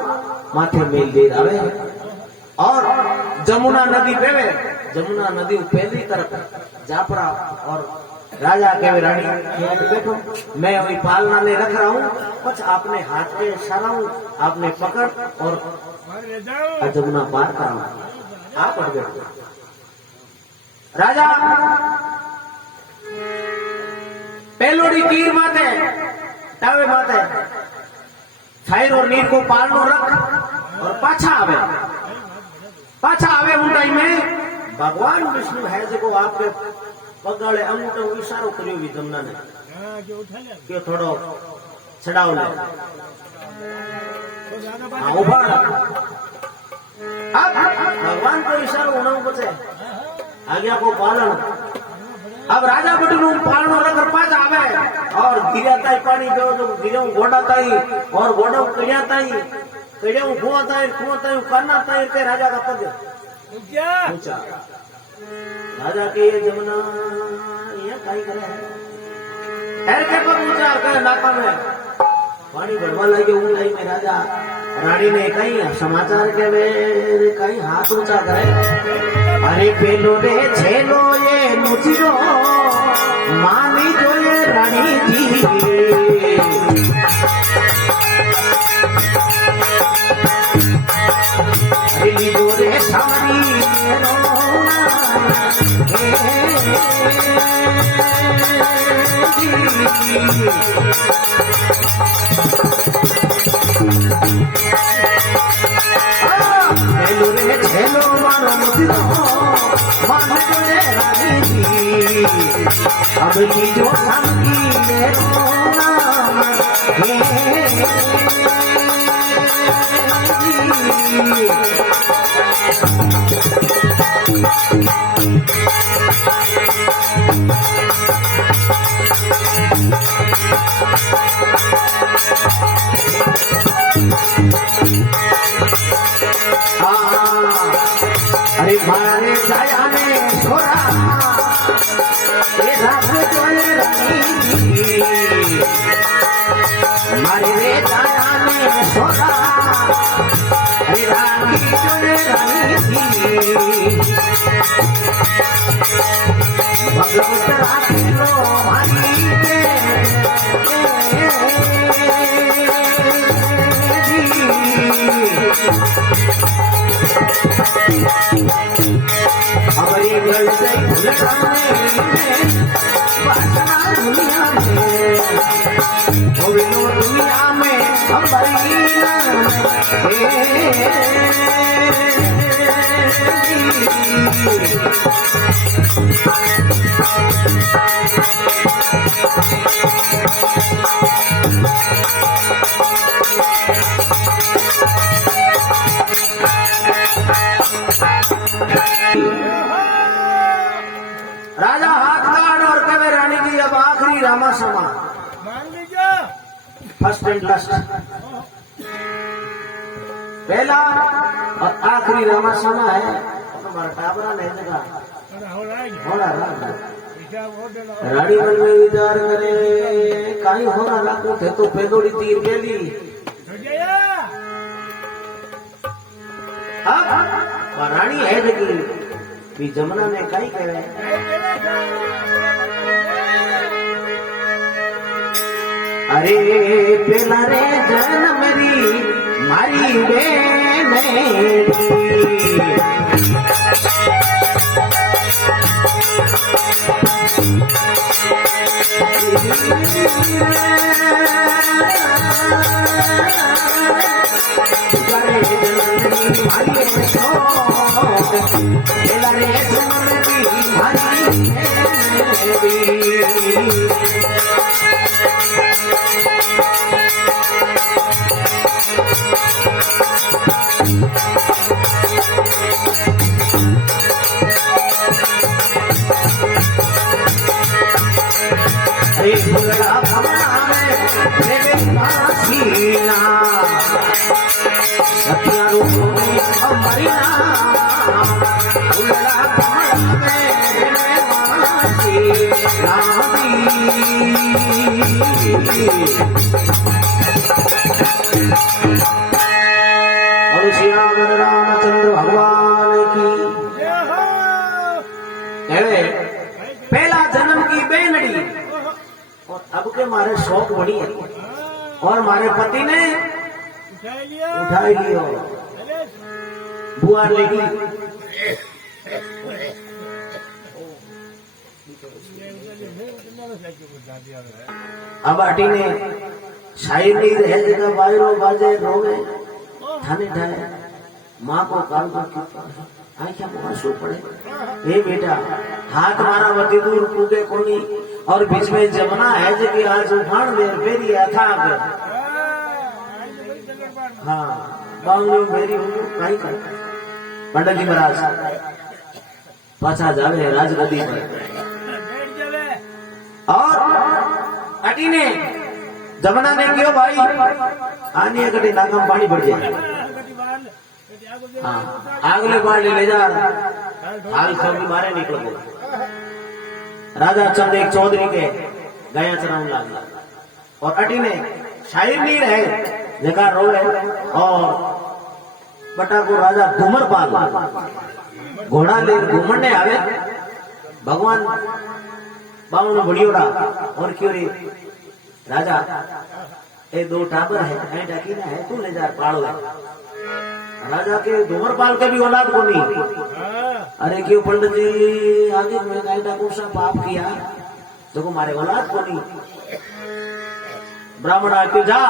माथे मेल दे आवे और जमुना नदी पेवे जमुना नदी पहली तरफ जापरा और राजा के रानी बैठो मैं वही पालना में रख रहा हूँ कुछ आपने हाथ पे इशारा हूँ आपने पकड़ और जमुना पार करा आप अड़ बैठो राजा पहलोड़ी तीर माते टावे माते शायर और नीर को पालनो रख और पाछा आवे उन टाइम में भगवान विष्णु है जो आपके पगाड़े अंगूठो इशारो करियो भी जमुना ने क्यों थोड़ो छड़ाओ ले उभा भगवान को इशारो होना बचे आज्ञा को पालन अब राजा बटी नु पालन कर पास आवे और गिरा ताई पानी जो गिरा गोडा ताई और गोडा कड़िया ताई कड़िया खुआ ताई करना ताई के राजा का पद क्या पूछा राजा के जमुना ये काई करे है के पर पूछा के नाका में पानी भरवा लगे उन लाई में राजा रानी ने कहीं समाचार के वे कहीं हाथ ऊंचा करे अरे पेलो रे छेलो ये मुचिरो मानी जो ये रानी जी अरे जो रे सारी हेलो रे हेलो मारो मुझे मान रे रानी जी अब की जो संगी मेरो नाम अरे मारे छाया में छोरा ये रात जो रानी मारे रे छाया में छोरा अरे रानी जो रानी भगवत राखी लो मारी के हमारी गल से दुनिया में हमारी राजा हाथ काट और कहे रानी जी अब आखिरी रामा समा मान लीजिए फर्स्ट एंड लास्ट पहला और आखिरी रामा समा है हमारा टाबरा नहीं लगा रानी मन में विचार करे कहीं होना लागू थे तो पेदोड़ी तीर गेली अब रानी है देखी भी जमुना ने कई कहे अरे पेला रे जन मेरी मारी बेन और रामचंद्र भगवान की पहला जन्म की बेनड़ी और अब के मारे शौक बड़ी है और हमारे पति ने उठा लियो बुआ लेगी अब आटी ने शायद नहीं रहे जगह बाजरो बाजे रोवे थाने ठाए माँ को काल को आंखें में आंसू पड़े हे बेटा हाथ मारा वती दूर कूदे कोनी और बीच में जमुना है जो कि आज उफान देर फेरी अथाग हाँ बांगलो फेरी कहीं कर पंडित जी महाराज पाछा जावे राजगद्दी पर और अटी ने जमुना ने क्यों भाई आने कटी नाकम पानी बढ़ जाए हाँ आगले बाढ़ ले जा हाल सब मारे निकल गए राजा चंद एक चौधरी के गया चराउन लागला और अटी ने शायर नहीं रहे जगह रोए और बटा को राजा धूमरपाल घोड़ा ले घूमने आवे भगवान बावन बढ़ियोड़ा और क्यों रे राजा ये दो टाबर है डाकी ना है तू ले जा पाड़ो है राजा के धूमरपाल के भी औलाद को नहीं अरे क्यों पंडित जी आगे मैं गायटा को सा पाप किया देखो मारे औलाद को नहीं ब्राह्मण आके जा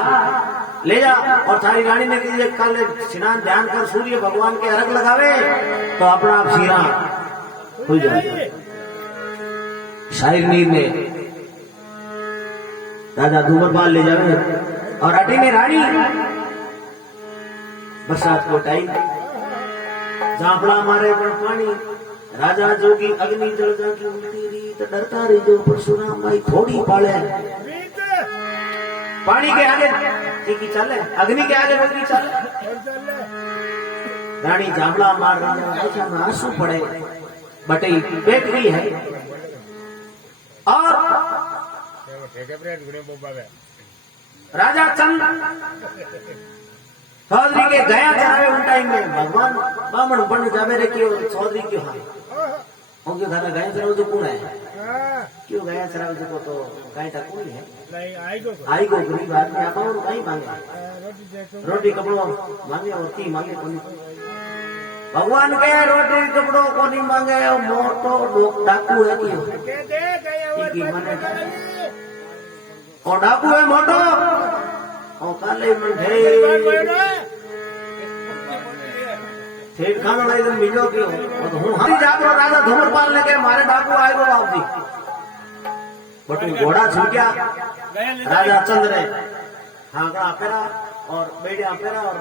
ले जा और थारी रानी ने कही कल स्नान ध्यान कर सूर्य भगवान के अर्घ लगावे तो अपना आप सीरा हो जाए शायर नीर में राजा धूमरपाल ले जावे और अटी ने रानी बरसात को टाइम झांपड़ा मारे पर पानी राजा जोगी अग्नि जल जाके उल्टी री तो डरता रही जो परशुराम भाई थोड़ी पाले पानी के आगे की चले अग्नि के आगे बल्कि चले रानी झांपड़ा मार रही है आंसू पड़े बटे बैठ गई है और राजा चंद चौधरी के गया चरावे उन टाइम में भगवान बामण बन जावे रे क्यों चौधरी क्यों हाँ क्यों थाना गया चरावे जो कौन है क्यों गया चरावे जो तो गायटा कौन है आई को गरीब आदमी आप और कहीं मांगे रोटी कपड़ों मांगे और की मांगे कौन भगवान के रोटी कपड़ों को नहीं मांगे मोटो डाकू है क्यों मने और डाकू है मोटो और काले मंढे ठेठ खानो नहीं तो मिलो क्यों और हूँ हम जागो राजा धूमरपाल ने के मारे डाकू आए वो बाप जी बटू घोड़ा छूटिया राजा चंद्र ने हाँकड़ा फेरा और बेड़िया फेरा और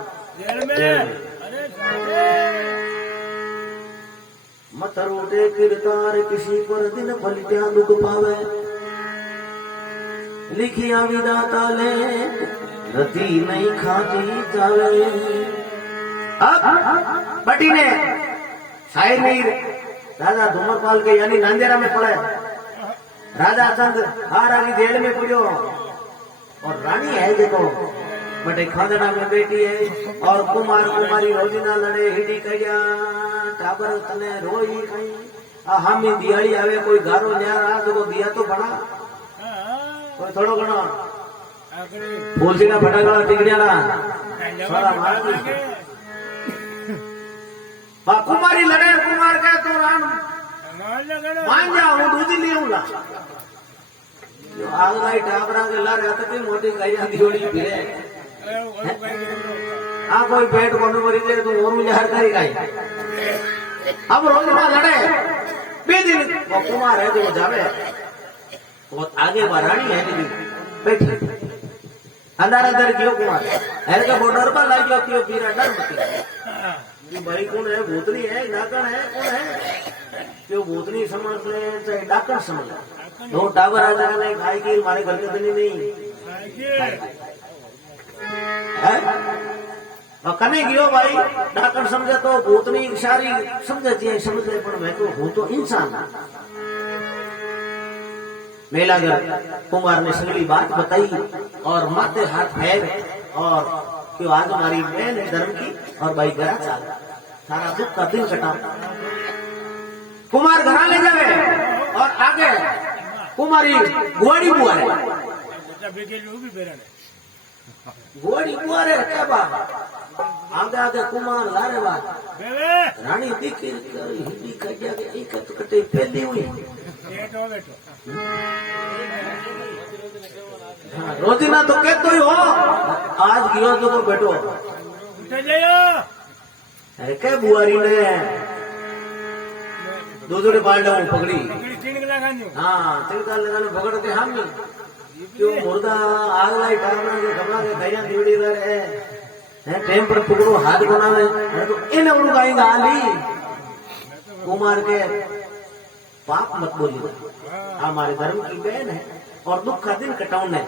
मत रोटे किरदार किसी पर दिन पलटिया दुख पावे लिखिया विदाता ले रति नहीं खाती जावे अब बटी ने शायर मीर राजा धूमरपाल के यानी नांदेरा में पड़े राजा चंद हार आगे जेल में पुजो और रानी है देखो बटे खादड़ा में बेटी है और कुमार कुमारी रोजिना लड़े हिडी करिया टाबर तने रोई कहीं हामी दिहाड़ी आवे कोई गारो न्यारा तो दिया तो बड़ा कोई थोड़ो घणो फूलसी ना फटाकड़ा टिकड़िया कुमारी लड़े कुमार का तो राम मान जाओ दूधी नहीं हूँ आग लाई टाबरा के ला रहा था मोटी कहिया दियोड़ी फिरे हाँ कोई पेट को मरी जाए तो और मुझे हर करी गई अब रोज ना लड़े बे दिन वो कुमार है जो जावे वो आगे रानी है बैठी अंदर अंदर क्यों कुमार है का वो डर पर लाई जो क्यों पीरा डर मती भाई कौन है भूतनी है डाकण है कौन है क्यों भूतनी समझ ले चाहे डाकण समझ ले दो टावर आ जाने खाई की हमारे घर के दिन नहीं कने गयो भाई डाकण समझे तो भूतनी सारी समझे समझे पर मैं तो हूं तो इंसान मेलागर कुमार ने सगली बात बताई और माथे हाथ फेर और क्यों आज हमारी बहन है धर्म की और भाई घरा चाल सारा दुख का दिन कटा कुमार घरा ले जावे और आगे कुमारी घोड़ी बुआ है घोड़ी बुआ रे क्या बात आगे आगे कुमार लारे बात रानी दिखी हिंदी कटिया के एक कटे फैली हुई रोजीना तो कहते ही हो आज गियो तो बैठो है क्या बुआरी ने दूसरे बाल्टा पकड़ी हाँ तिलका लगाने पकड़ के हम क्यों मुर्दा आग लाई टांगना के कपड़ा के भैया दीवड़ी रहे हैं टेम पर पकड़ो हाथ बनावे तो इन उड़ाएगा आली कुमार के पाप मत बोलिए हमारे धर्म की बहन है और दुख का दिन कटाउन है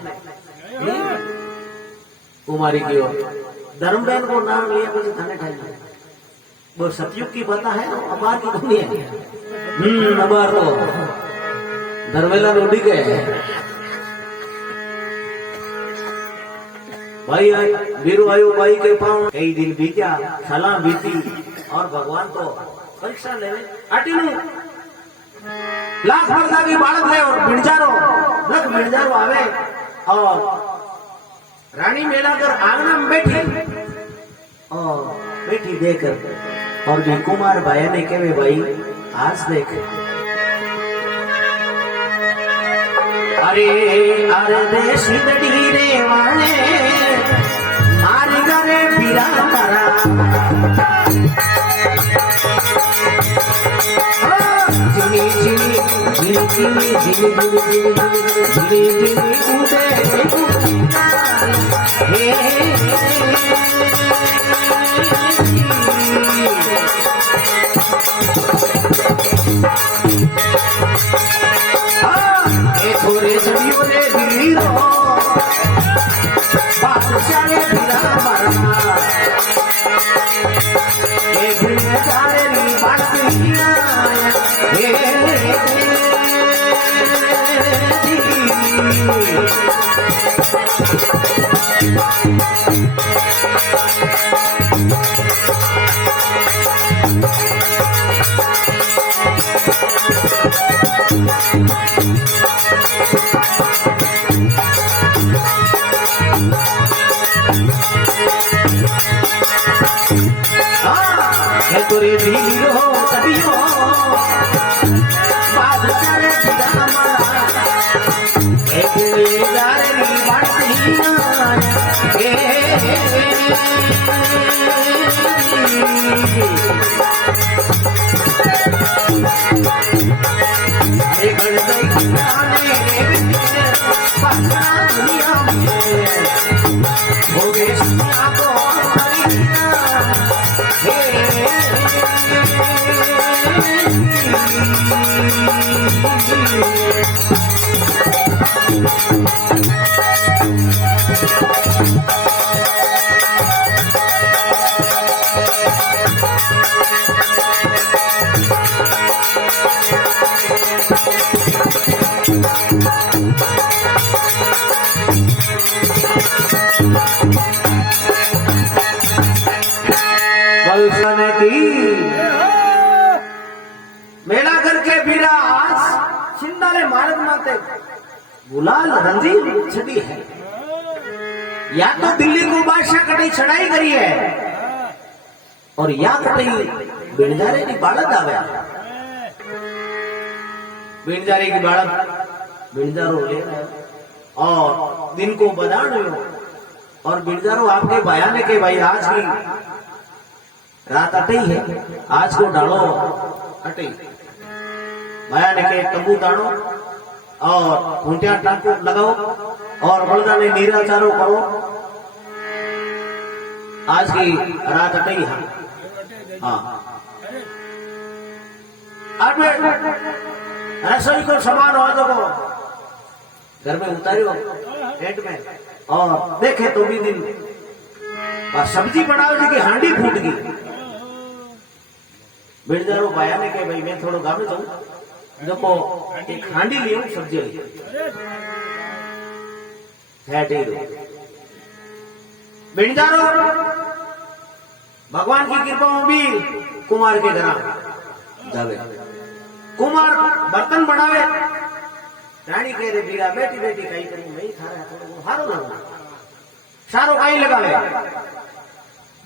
कुमारी की ओर धर्म बहन को नाम लिया मुझे थाने ठाई वो सतयुग की पता है अबार की दुनिया अबार तो धर्मेला रोडी गए भाई वीरू आयु भाई के पाँव कई दिन बीता सलाह बीती और भगवान तो परीक्षा ले अटी लाख मर्दा की बालक है और बिड़जारो आवे और रानी मेला कर आंगना में बैठी देकर और भी कुमार भाई ने कहे भाई आज देख अरे अरे देश रे वाले मार गरे पीरा मारा जिनी जिनी जिनी जिनी जिनी जिनी जिनी थोड़े सदियों ने वीरो बादशाह ने बिना मरा एक बेचारे नी बातिया तुरे वीर हो सदियों बादशाह ने बिना मरा एक बेचारे नी बातिया दुनिया में हो गए मेला करके बीरा आज सिंधाले मारत माते गुलाल रंजीर छड़ी है या तो दिल्ली को बादशाह कटई चढ़ाई करी है और या कटई बिणजारे की बालक आवे बिणजारे की बालक बिणजारो ले और दिन को बदान लो और बिणजारो आपके बयाने के भाई आज की रात अटई है आज को डालो अटई बयाने के तंबू डालो और खूंटिया टांको लगाओ और बलदा ने नीरा चारो करो आज की रात अटई है हाँ अब रसोई को सामान हो तो घर में उतारियो टेंट में और देखे तो भी दिन और सब्जी बनाओ जी की हांडी फूट गई बिड़जारो पाया ने के भाई मैं थोड़ा गाँव जाऊं देखो एक हांडी लियो सब्जी बिड़जारो भगवान की कृपा में भी कुमार के घर जावे कुमार बर्तन बनावे रानी कह रहे बीरा बेटी बेटी कहीं करी नहीं थारा थोड़ा हारो लगा सारो कहीं लगावे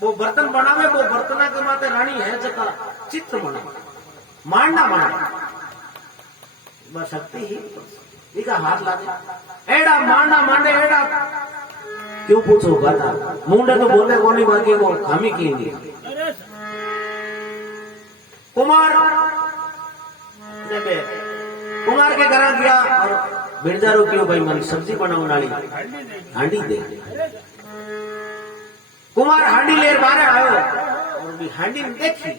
वो बर्तन बनावे वो बर्तना के माते रानी है जका चित्र बना मांडना बना बस शक्ति ही इका हाथ लागे एड़ा मांडना मांडे एड़ा क्यों पूछो बता मुंडे तो बोले कोनी बाकी को खामी की नहीं कुमार कुमार के घर गया और बिरजारो क्यों भाई मन सब्जी बनाओ नाली हांडी दे। कुमार हांडी लेर बारे आयो और भी हांडी में देखी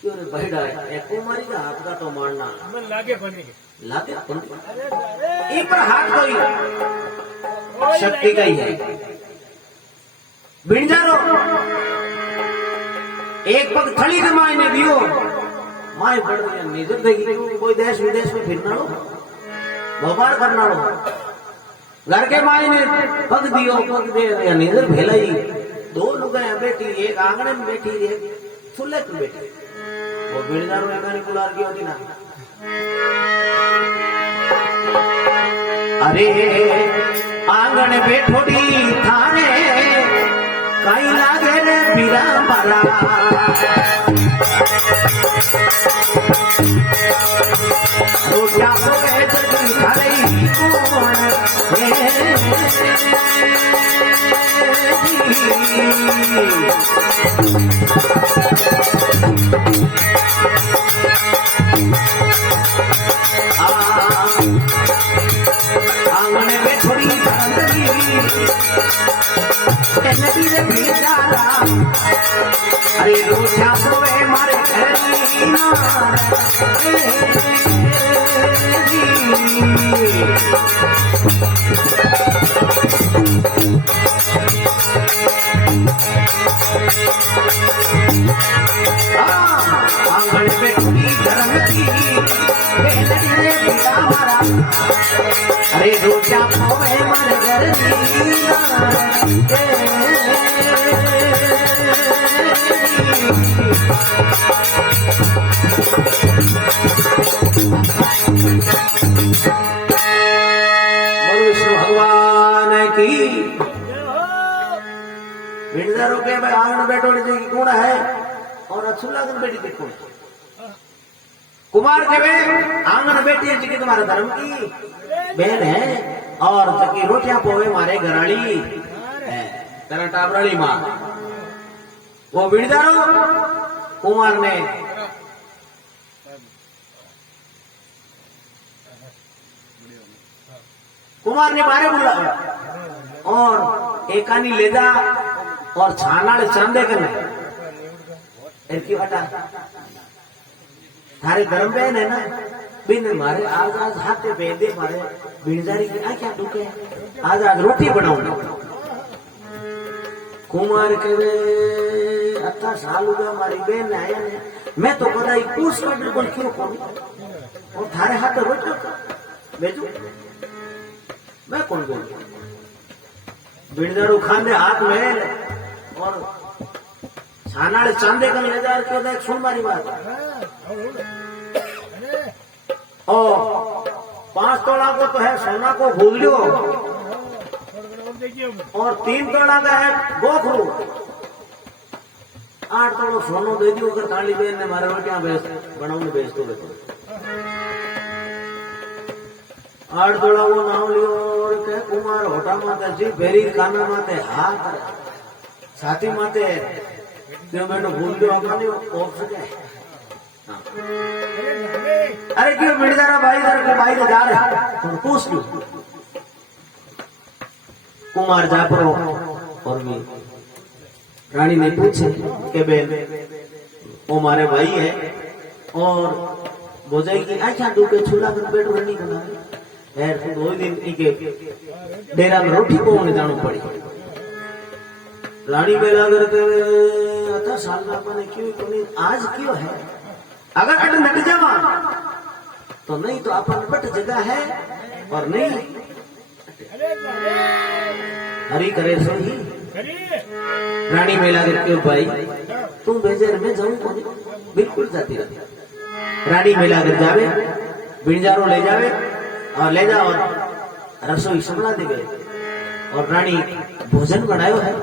क्यों रे बहिड़ा है कुमारी का हाथ का तो मारना लागे एक पर हाथ कोई शक्ति का ही है। बिरजारो एक पग थली के मायने दियो माय पड़ गया निजर देगी कोई देश विदेश में फिरना लो व्यापार करना लो घर के मायने पग दियो पग दे या निजर भेलाई दो लुगाया बेटी एक आंगने में बैठी एक चूल्हे पे बैठी वो बिरजारो एकानी बुलार की होती ना अरे आंगन बैठोड़ी थाने कई लागे रे बीरा मारा रोटिया को जल्दी खाई आंगन में थोड़ी अरे रोटिया को मारे आंगन में थोड़ी धर्म की हमारा अरे रोटिया को मारे घर विष्णु भगवान की बिरजारो के भाई आंगन बैठो कौन है और अच्छू लागन बेटी देखो कुमार के वे आंगन बैठी है जी तुम्हारा धर्म की बहन है और जकी रोटियां पोवे मारे घराड़ी तेरा टाबराड़ी मां वो बिरजारो कुमार ने बारे बुलाया और एकानी ले जा और छानाड़ चांदे करने हटा थारे धर्म बहन है ना बिन मारे आज हाथे बेदे मारे बिरजारी की आ क्या दुखे आज रोटी बनाऊंगा कुमार के अच्छा साल हो गया हमारी बहन ने आया ने मैं तो बताई पूछ कर क्यों कौन और थारे हाथ रोटी भेजू मैं कौन बोल बिरजारू खाने हाथ में और छानाड़े चांदे कर ले जा क्यों देख सुन मारी बात और 5 तोला को तो है सोना को भूलियो और 3 तोला का है गोखरू 8 तोड़ो सोनो दे दियो अगर काली बहन ने मारे रोटियां बनाऊंगे बेच दो 8 तोड़ा वो नाम लियो और कह कुमार होटा माते जी भेरी काना माते हाथ छाती माते क्यों बेटो भूल गयो अपनी ओप सके अरे क्यों बिरजारा भाई इधर के भाई जा रहे तो पूछ लो कुमार जा परो और भी रानी ने पूछे कि बेन वो हमारे भाई है और बोझाई की आख्या डूके छूला कर बेटो रनी बना यार 2 दिन के डेरा में रोटी पकाने जाना पड़ी रानी बेला करके अच्छा साल में अपने क्यों आज क्यों है अगर अट नट जावा तो नहीं तो अपन बट जगह है और नहीं हरी करे सो ही रानी मेला करके भाई तुम बेजेर में जाऊं कौन बिल्कुल जाती रहती रानी मेला कर जावे बिरजारो ले जावे और ले जाओ और रसोई संभला दे गए और रानी भोजन बनायो है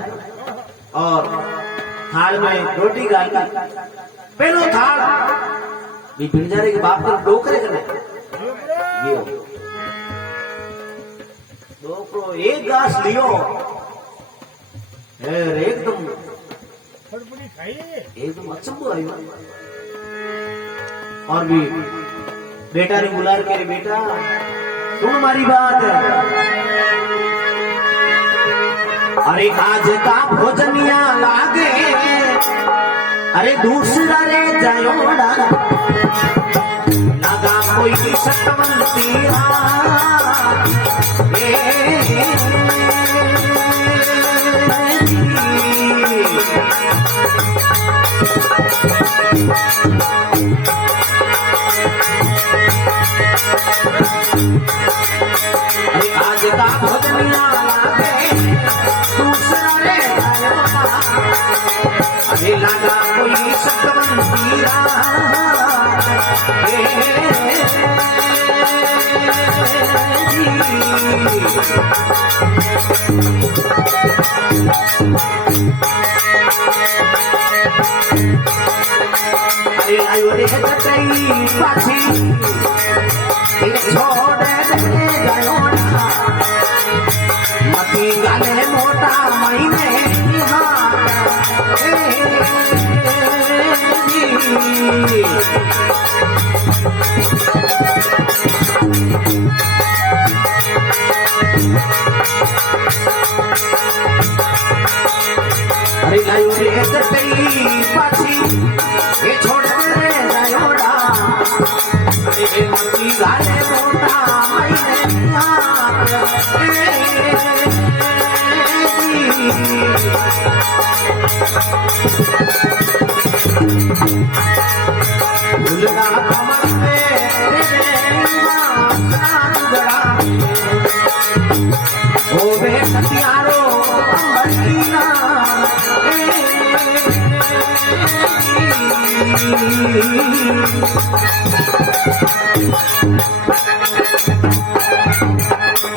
और थाल में रोटी गाल पहलो थाल भी बिरजारे के बाप को डोकरे करने डोकरो एक गास लियो एकदम अचंबो आयो और भी बेटा ने बुला के बेटा सुन मारी बात। अरे आज का भोजनिया लागे अरे दूसरा रे जयोड़ा लगा कोई सतवंती अरे आज का भोजनिया लागे दूसरा रे जयोड़ा अरे लगा कोई सतवंती अरे आयो रे कतई पाछी एक छोड़ दे गयो मती गाले मोटा महीने अरे लायो रे कतई पाछी ये छोड़ दे गयोड़ा अरे मती गाले मोटा महीने भूलना कमल होवे सतियारो अमरकीना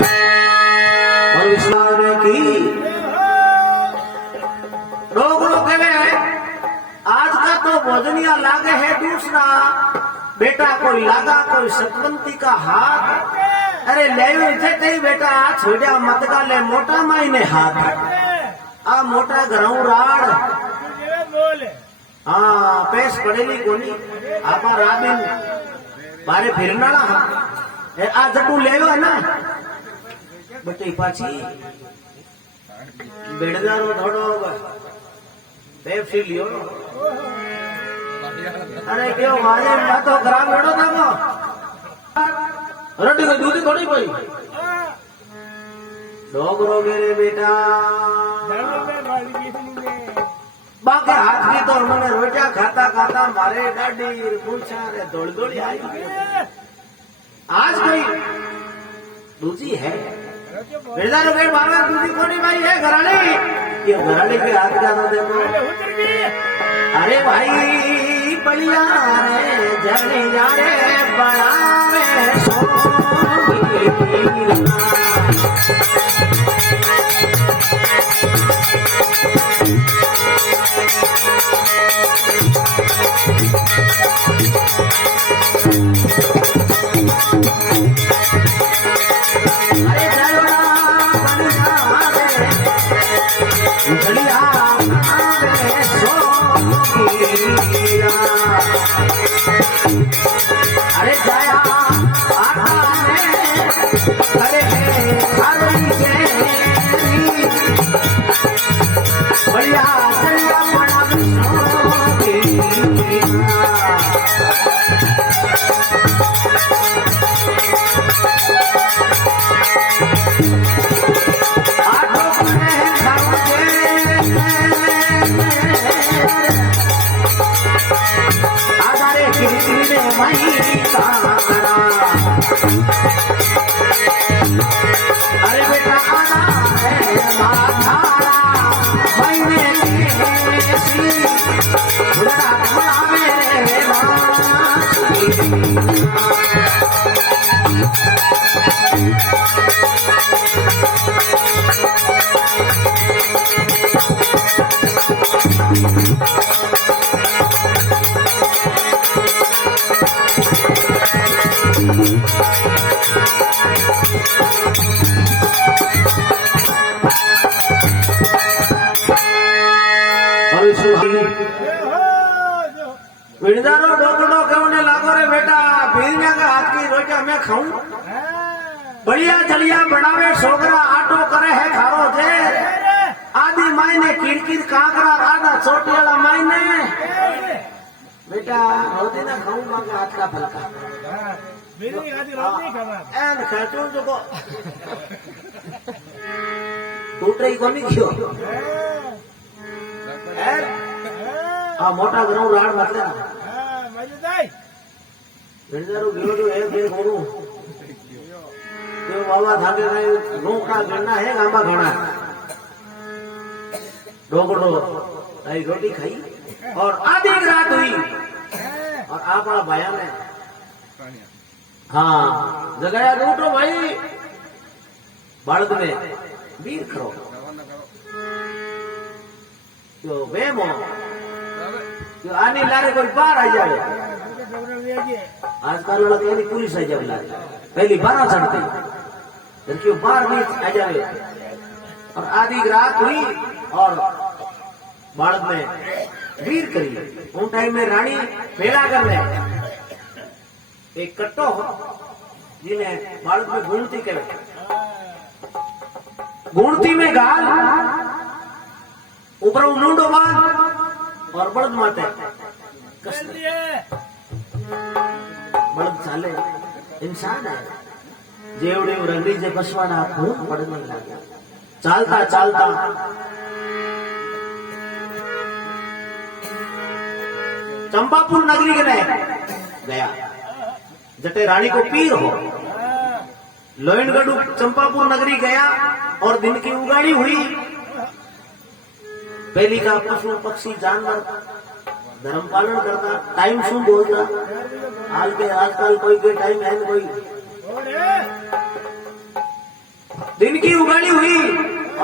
और विस्तार की लोग आज का तो भोजनिया लागे है दूसरा बेटा कोई लागा कोई सतवंती का हाथ अरे ले कई बेटा छोड़िया मत का ले मोटा माई ने हाथ आ मोटा घरों राड़ हाँ पैस पड़ेली कोनी आपा राबिन बारे फिरना आ जटू ले है ना बटे पाची बेड़दारो थोड़ो पेप्सी लियो अरे क्यों मारे मैं तो खराब बेड़ो था वो रोटी कोई दूधी थोड़ी कोई डोगरो मेरे बेटा बाकी हाथ की तो उन्होंने रोटियां खाता खाता मारे डाडी पूछा रे दौड़ दौड़ी आई आज कोई दूधी है बेड़दारो बेड़ बाबा दूधी कोनी भाई है घराने ये घराने के हाथ का तो देखो अरे भाई बढ़िया रे जने जा रे बड़ा रे अरे जाया अरे बढ़िया चलिया अरे बेटा आना है माधारा महीने विड़दारो डोकड़ो के उन्हें लागो रे बेटा भीड़िया का हाथ की रोटियां मैं खाऊं बढ़िया चलिया बनावे छोकरा आटो करे है खारो जे आदि मायने किरकिर काकरा आधा छोटी वाला मायने बेटा रोटी ना खाऊं मां के हाथ का फलका मेरी आदि रोटी खावा एन खाचो जो को टूटे को नहीं क्यों आ मोटा ग्राउंड राड मत लेना हां मजेदार विड़दारो गिरो जो है दे कोनु तो बाबा थाके नहीं रोका करना है गांबा घोड़ा डोगड़ो आई रोटी खाई और आधी रात हुई और आप भाया ने हाँ जगाया उठो भाई बालक ने वीर करो तो वेमो तो आने लारे कोई बाहर आ जाए आजकल वाला कहनी पुलिस आ जाए लारे पहली 12 चढ़ती लड़कियों बाहर नहीं आ जाए और आधी रात हुई और बालक ने वीर करी उन टाइम में रानी पेड़ा कर रहे एक कट्टो जिन्हें बालक में घूमती करे घूमती में गाल ऊपर लूडो बांध और बड़द माते बड़द चाले इंसान है जेवड़े रंगी जे पशवाना खून पड़ने लगा चालता चालता चंपापुर नगरी के गया जटे रानी को पीर हो लोइनगढ़ चंपापुर नगरी गया और दिन की उगाड़ी हुई पहली का पशु पक्षी जानवर धर्म पालन करता टाइम शू बोलता हाल के आजकल कोई कोई टाइम है कोई दिन की उगाड़ी हुई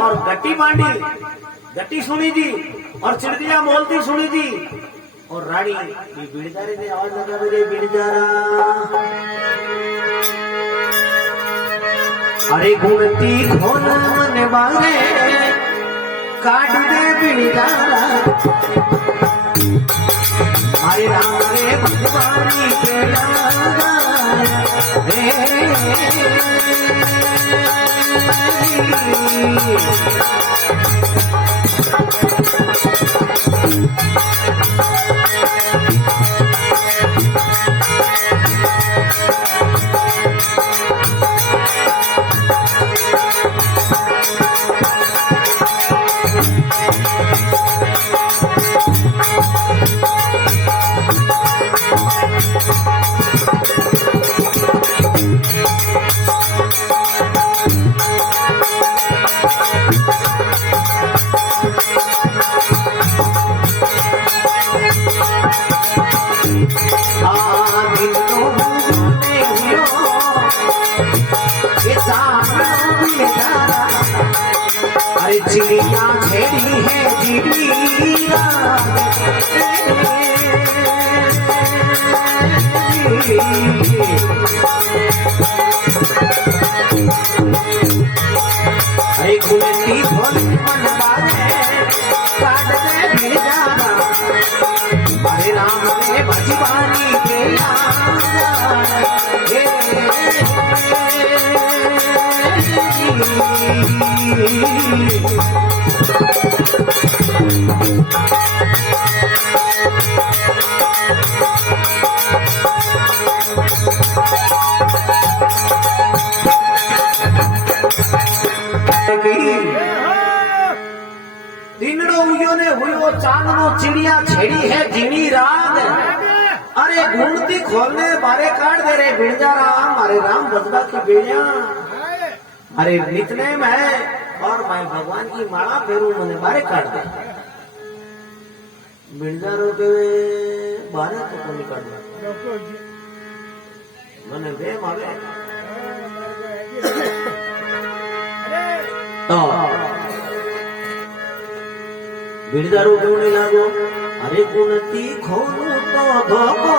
और गट्टी बांधी गट्टी सुनी थी और चिड़िया बोलती सुनी थी और रानी बिड़दारे ने आवाज लगा मेरे बिड़दारा अरे घूमती खोल मन बारे काट दे बिड़दारा अरे राम रे भगवानी के अरे चिड़िया छेड़ी है चिड़िया अरे घूमती खोल मन बारे काट दे फिर जाना अरे राम रे भजवानी के दिनड़ो ने हुई चांदनो चिड़िया छेड़ी है जीनी रात अरे घूमती खोलने बारे काट दे रे बिड़जा राम अरे राम बदला की बेड़िया अरे नितने में और मैं भगवान की माला फेरू मैंने बारे काट दे बिड़जा रो के बारे तो को नहीं काटना मैंने वे मारे तो बिड़दारो क्यों नहीं लागो अरे गुणती खोलू तो धोको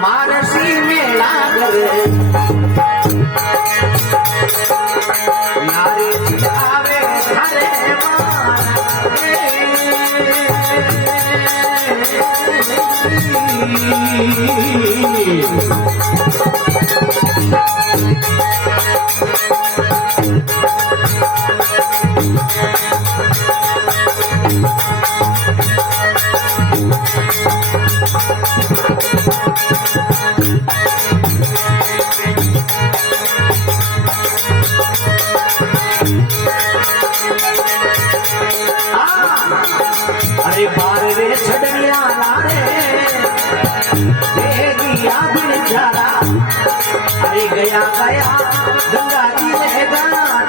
मारसी मेला गए नारी चितावे घरे मारे अरे बार रे छड़िया लारे गया बिन जारा अरे गया गया गंगा जी में गाट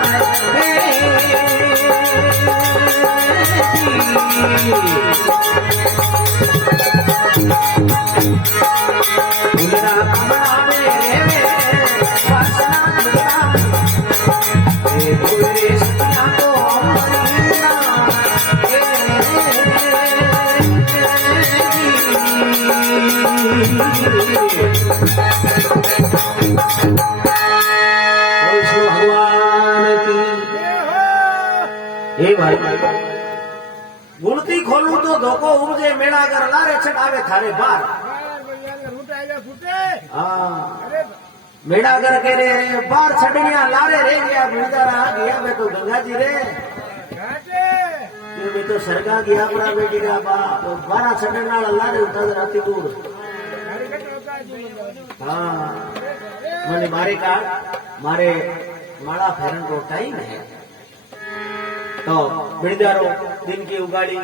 उलरा कमरा में वासना दुरा ए बोले सपना तो मरीना भगवान की हे भाई गुणती खोलू तो धोको उपजे मेड़ा कर लारे छटावे थारे बार हाँ मेड़ा कर के रे बार छटनिया लारे रे गया बिल्दारा गया मैं तो गंगा जी रे मैं तो सरगा गया अपना बेटी का बाप 12 छटन लारे उठा राती दूर हाँ मैंने मारे का मारे माड़ा फेरन को टाइम है तो बिड़दारो दिन की उगाड़ी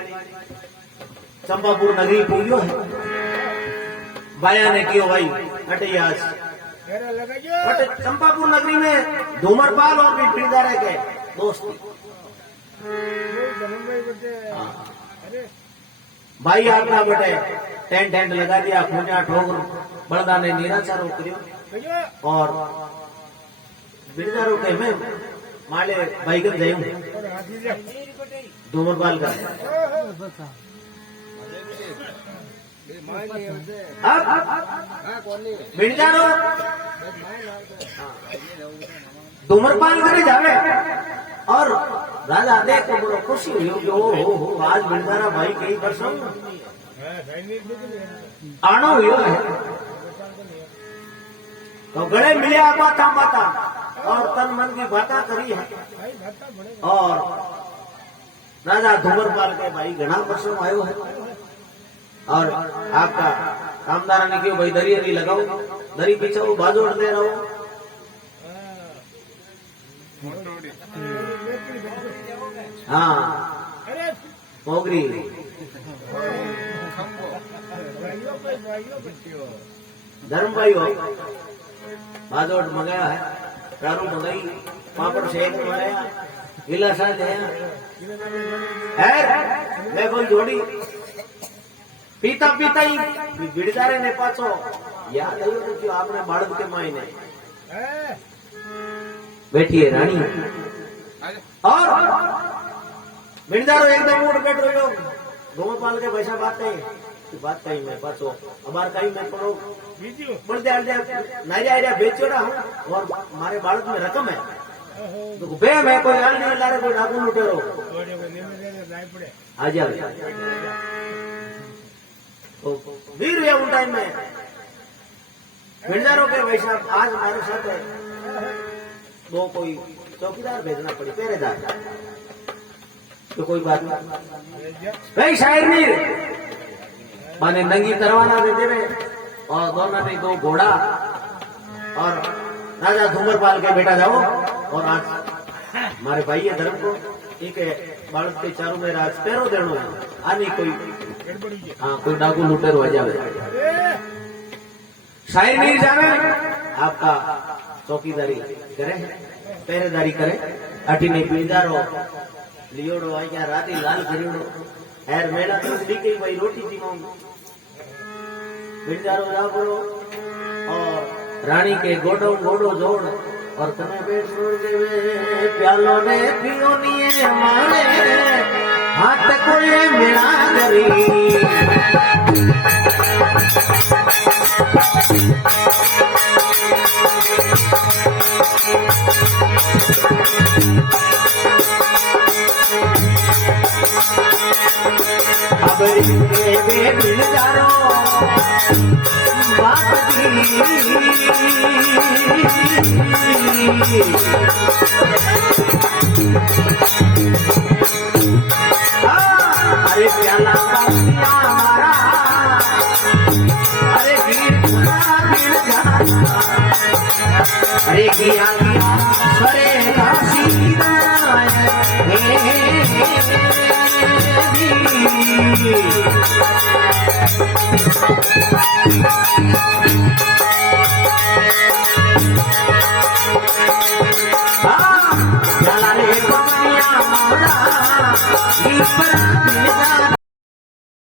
चंपापुर नगरी पूजो है बाया ने कियो भाई अटियास बट चंपापुर नगरी में धूमरपाल और भी बिड़दारे के दोस्त भाई आपका बेटे टेंट टेंट लगा दिया खूंटा ठोक बड़दा ने निराचार करियो और बिड़दारो के मैं माले बैगन जाऊं धूमरपाल का अब बिड़दारो धूमरपाल करे जावे और राजा देख तो बड़ो खुशी हुई कि हो आज बिड़दारा भाई कई वर्षों आनो हुई है तो गड़े मिले बाता बाता और तन मन की बाता करी है और राजा धूमरपाल के भाई घना वर्षों आयो है और आपका कामदारा ने क्यों भाई दरी हरी लगाओ दरी बिछाओ बाजू दे रहो हाँ मोगरी धर्म भाई हो बाजोट मंगाया है दारू मंगाई पापड़ शेक मंगाया गिलासा दिया है मैं कोई जोड़ी पीता पीता ही बिड़दारे ने पाछो याद आयो तो क्यों आपने बाड़द के मायने बैठी है रानी और बिड़दारो एकदम उठ बैठ रहो धूमरपाल के पैसा बात नहीं बात कही मैं पाछो हमार कहीं मैं पढ़ो बोल दे नारिया आरिया बेचो ना हूँ और हमारे बाड़द में रकम है तो बे मैं कोई हाल नहीं ला रहे कोई डाकू लुटेरो आ जाओ तो वीर है उन टाइम में बिड़दारों के वैसा आज हमारे साथ है वो कोई चौकीदार भेजना पड़ी पहरेदार तो कोई बात नहीं भाई शायर मीर माने नंगी तरवाना दे देवे और दोनों ने 2 घोड़ा और राजा धूमरपाल के बेटा जाओ और आज हमारे भाई है धर्म को ठीक है बालक के चारों में राज पैरों देनो है आनी कोई हाँ कोई डाकू लुटेरो आ जावे शायर मीर जावे आपका चौकीदारी करे पहरेदारी करे अटी नहीं बिड़दारो लियोड़ो आई क्या राती लाल करियोड़ो एर मेला तो दी गई भाई रोटी जीवाऊंगी बिड़दारो जा बोलो और रानी के गोडो गोडो जोड़ और तने पेट छोड़ देवे प्यालो ने पियो निये मारे हाथ कोई मेला करी अब इनके बेबिन जानो बात दी अरे प्याला पहुंचिया हमारा अरे गिर जाना अरे गिया गिया स्वरे घसीना हे